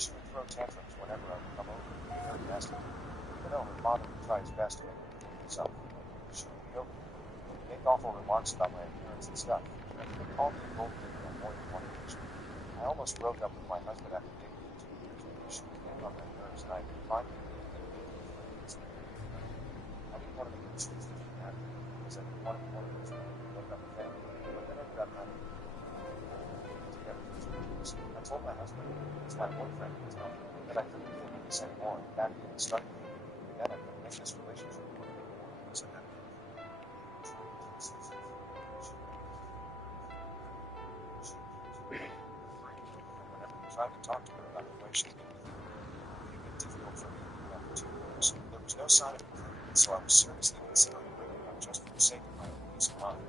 She would throw tantrums whenever I would come over and be very nasty to her, even though her father would try his best to make her behave herself. She would be open, make awful remarks about my appearance and stuff, and even call me a gold digger on more than one occasion. I almost broke up with my husband after dating for 2 years because she was getting on my nerves and I finally admitted that it made me feel against me. I didn't want to make mistakes with her because I didn't want to be one of those people who broke up a family, but then ended up having together for 2 years. I told my husband, as my boyfriend would tell me, that I couldn't deal with this anymore and that he had started dating me, and then I couldn't make this relationship work anymore because I had whenever we tried to talk to her about the way she'd been living, it had been difficult for me to do that for 2 years. There was no sign of improvement, so I was seriously considering breaking up just for the sake of my own peace of mind.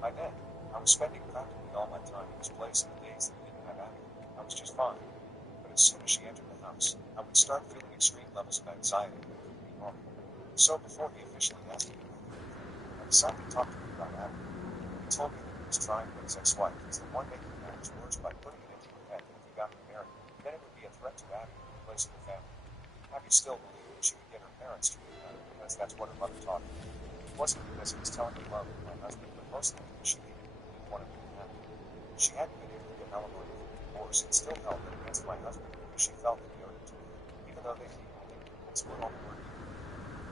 By then, I was spending practically all my time in this place, and the days that we didn't have Abby, I was just fine. But as soon as she entered the house, I would start feeling extreme levels of anxiety that couldn't be normal. So before he officially asked me to move in with him, I decided to talk to him about Abby. He told me that he was trying to get his ex-wife as the one making the marriage worse by putting it into her head that if he got remarried, then it would be a threat to Abby in the place of her family. Abby still believed that she could get her parents to remarry because that's what her mother taught her. It wasn't because he was telling her love with my husband, but mostly because she hated him and didn't want him to be happy. She hadn't been able to get alimony from the divorce and still held that against my husband because she felt that he owed it to her, even though they legally had split all the work equally.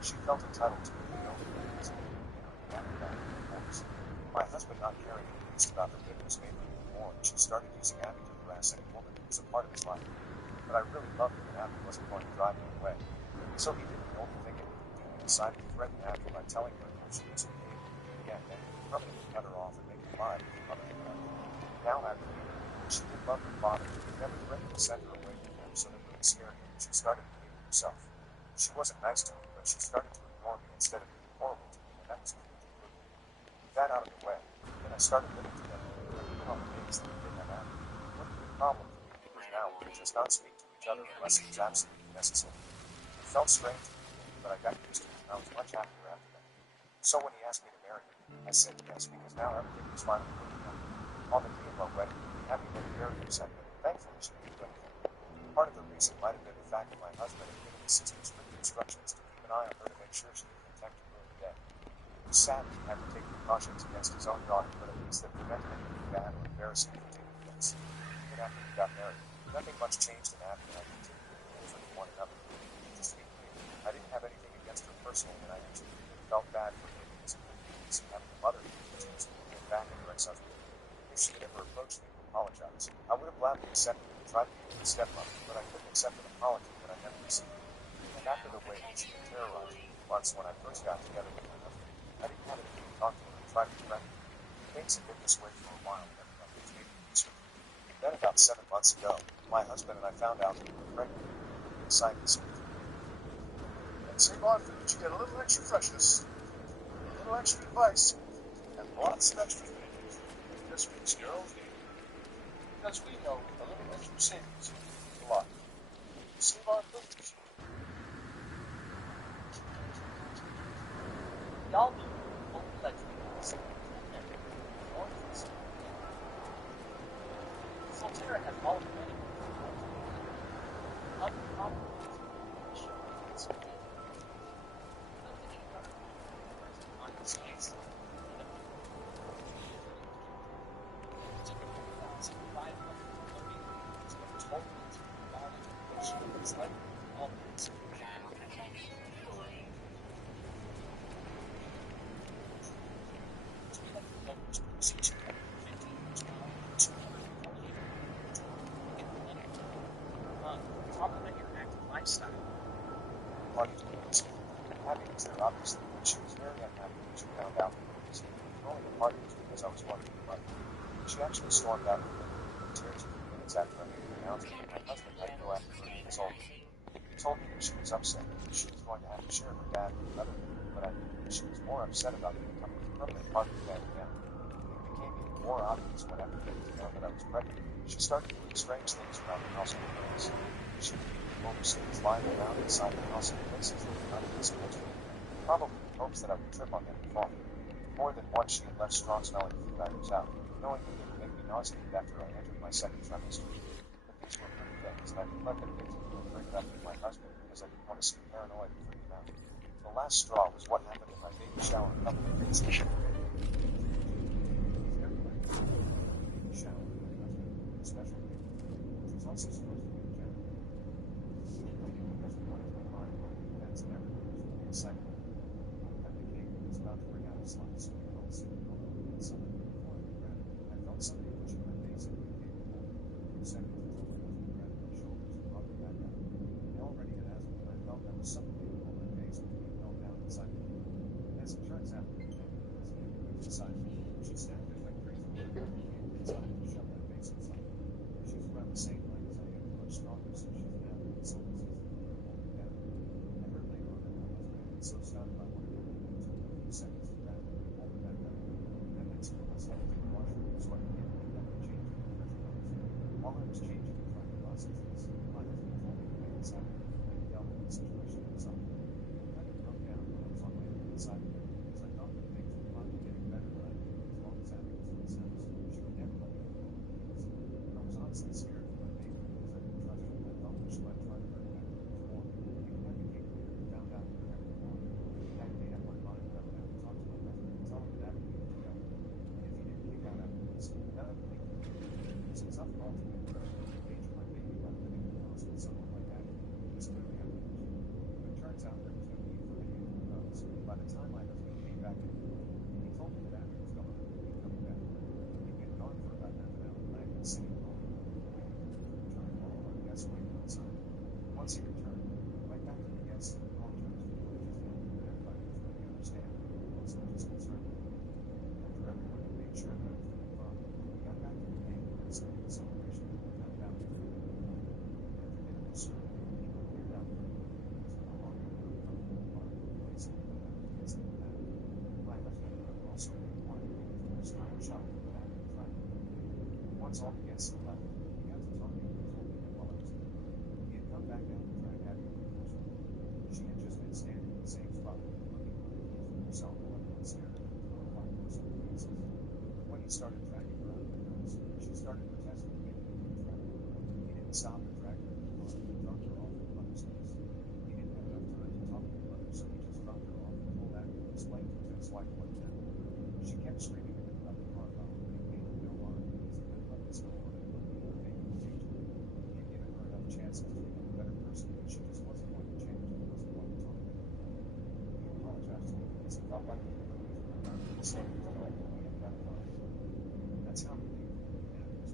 She felt entitled to it and only because he didn't get her and Abby got her divorce. My husband not caring in the least about her bitterness made her even more, and she started using Abby to harass any woman who was a part of his life. But I really loved him, and Abby wasn't going to drive me away. So he did the only thing anyone could do. He decided to threaten Abby by telling her that if she misbehaved with him again, then he would permanently cut her off and make her lie with her mother and Abby. Now Abby knew that she did love her father, but he never threatened to send her away from him, so that really scared her, and she started behaving herself. She wasn't nice to me, but she started to ignore me instead of being horrible to me, and that was a huge improvement. With that out of the way, then I started living together, and even on the days that we didn't have Abby, it wouldn't be a problem for me because now we could just not speak to each other unless it was absolutely necessary. It felt strange to me, but I got used to it, and I was much happier after that. So when he asked me to marry him, I said yes, because now everything was finally working out. On the day of our wedding, Abby looked very upset, but thankfully she didn't do anything. Part of the reason might have been the fact that my husband had given his sister strict instructions to keep an eye on her to make sure she didn't attempt to ruin the day. It was sad that he had to take precautions against his own daughter, but at least that prevented anything bad or embarrassing from taking place. Even after we got married, nothing much changed in Abby, and I continued to be different from one another. Just to be clear, I didn't have anything against her personally, and I actually really felt bad for her because it would be easy having a mother who accused me and back at her ex-husband. If she had ever approached me to apologize, I would have gladly accepted it and tried to be a good stepmother, but I couldn't accept an apology that I never received. And after the way that she had terrorized me for months when I first got together with my husband, I didn't have anything to talk to her and try to befriend her. Things had been this way for a while, and everyone was making peace with me. Then about 7 months ago, my husband and I found out that we were pregnant, and we decided to split. And Save On Foods, you get a little extra freshness, a little extra advice, and lots of extra food. This makes girls need. Because we know a little extra savings means a lot. Save On Foods. Y'all be full fledged. Solterra has all the money. See 250, 240. Talk about your active lifestyle. Party was happy was there, obviously, but she was very unhappy when she found out that she was throwing the party was because I was watching the money. She actually stormed out of the room in tears a few minutes after I made the announcement that my husband had to go after her and consult her. He told me that she was upset because she was going to have to share her dad with another man, but I knew that she was more upset about becoming a permanent part of the family now. It became even more obvious when after getting to know that I was pregnant, she started doing strange things around the house with friends. She would leave overseas lying around inside the house in places that were not even supposed to be, probably in hopes that I would trip on them and fall. More than once she had left strong-smelling food items out, knowing that they would make me nauseated after I entered my second trimester. But these were pretty things, and I didn't let them get to me or bring it up with my husband because I didn't want to seem paranoid and freak him out. The last straw was what happened in my baby shower a couple of days later. Everybody was in the baby shower with my husband, a special baby, which was also supposed to be a gender. I knew because we wanted to remind events and everyone was really excited. I cut the cake and was about to bring out a slice when I felt something go over the inside. Before I could grab it, I felt somebody pushing my face into the cake hole. For seconds until my husband grabbed my shoulders and brought me back out. I already had asthma, and I felt that was suffocating on my face with being held down inside the cake. As it turns out, the cake was inside me. She snapped at my crazy word about the cake inside and shoved my face inside. She's around the same height as I am, much stronger, so she's now in some position to hold me down. I heard later on that my husband had been so stunned by what had happened that it took him a few seconds to grab me and hold me back up. I went to myself to the washroom so I could get cleaned up and change into fresh clothes. While I was changing and trying to process this, my husband told me to wait inside the room and dealt with the situation himself. I kind of broke down when I was on my way inside the room because I thought that things were finally getting better, but I knew that as long as Abby was in this house, she would never let me go to the kids. I was honestly scared for my baby because I didn't trust her, and I felt that she might try to hurt Abby more. Even at the gate later, we found out where Abby was. I had made up my mind that I would have to talk to my husband and tell him that Abby needed to go. If he didn't kick out after this, that I would make him do it. It was a tough call to make, but I endanger my baby by living in the house with someone like Abby. It was clearly unhinged. But it turns out there was no need for any of the roads. By the time my husband came back in the room, he told me that Abby was gone and he'd be coming back. He'd been gone for about half an hour, and I had been sitting home waiting for him to return while all our guests waited outside. Once he returned, he went back to the guests and apologized for what had just happened, but everybody was really understanding, mostly just concerned with me. After everyone had made sure that I was doing fine, we got back to the cake and started the celebration when we found out that after dinner was served, people cleared out the room and the baby was no longer in the comfortable part of the place and we left the kids in the back. My husband also made quiet because we were still in shock from what Abby was right. Once all the guests had left, he got to talking and told me that while I was in the room, he had come back out and dragged Abby to the kitchen. She had just been standing in the same spot, looking confused with herself while everyone stared at her with horrified looks on their faces. But when he started dragging her out of the house, she started protesting again and he tried. He didn't stop and drag her in the car and dropped her off at her mother's house. He didn't have enough time to talk to her mother, so he just dropped her off and told Abby to explain to his ex-wife what had happened. She kept screaming at him about the car foul, but he paid no mind because he couldn't let this go on and believe her baby was aging. He had given her enough chances to become a better person, but she just wasn't going to change and he wasn't going to talk to her. He apologized to me because he felt like he had relieved her burden and said he was glad that we had got fine. That's how relieved Abby was.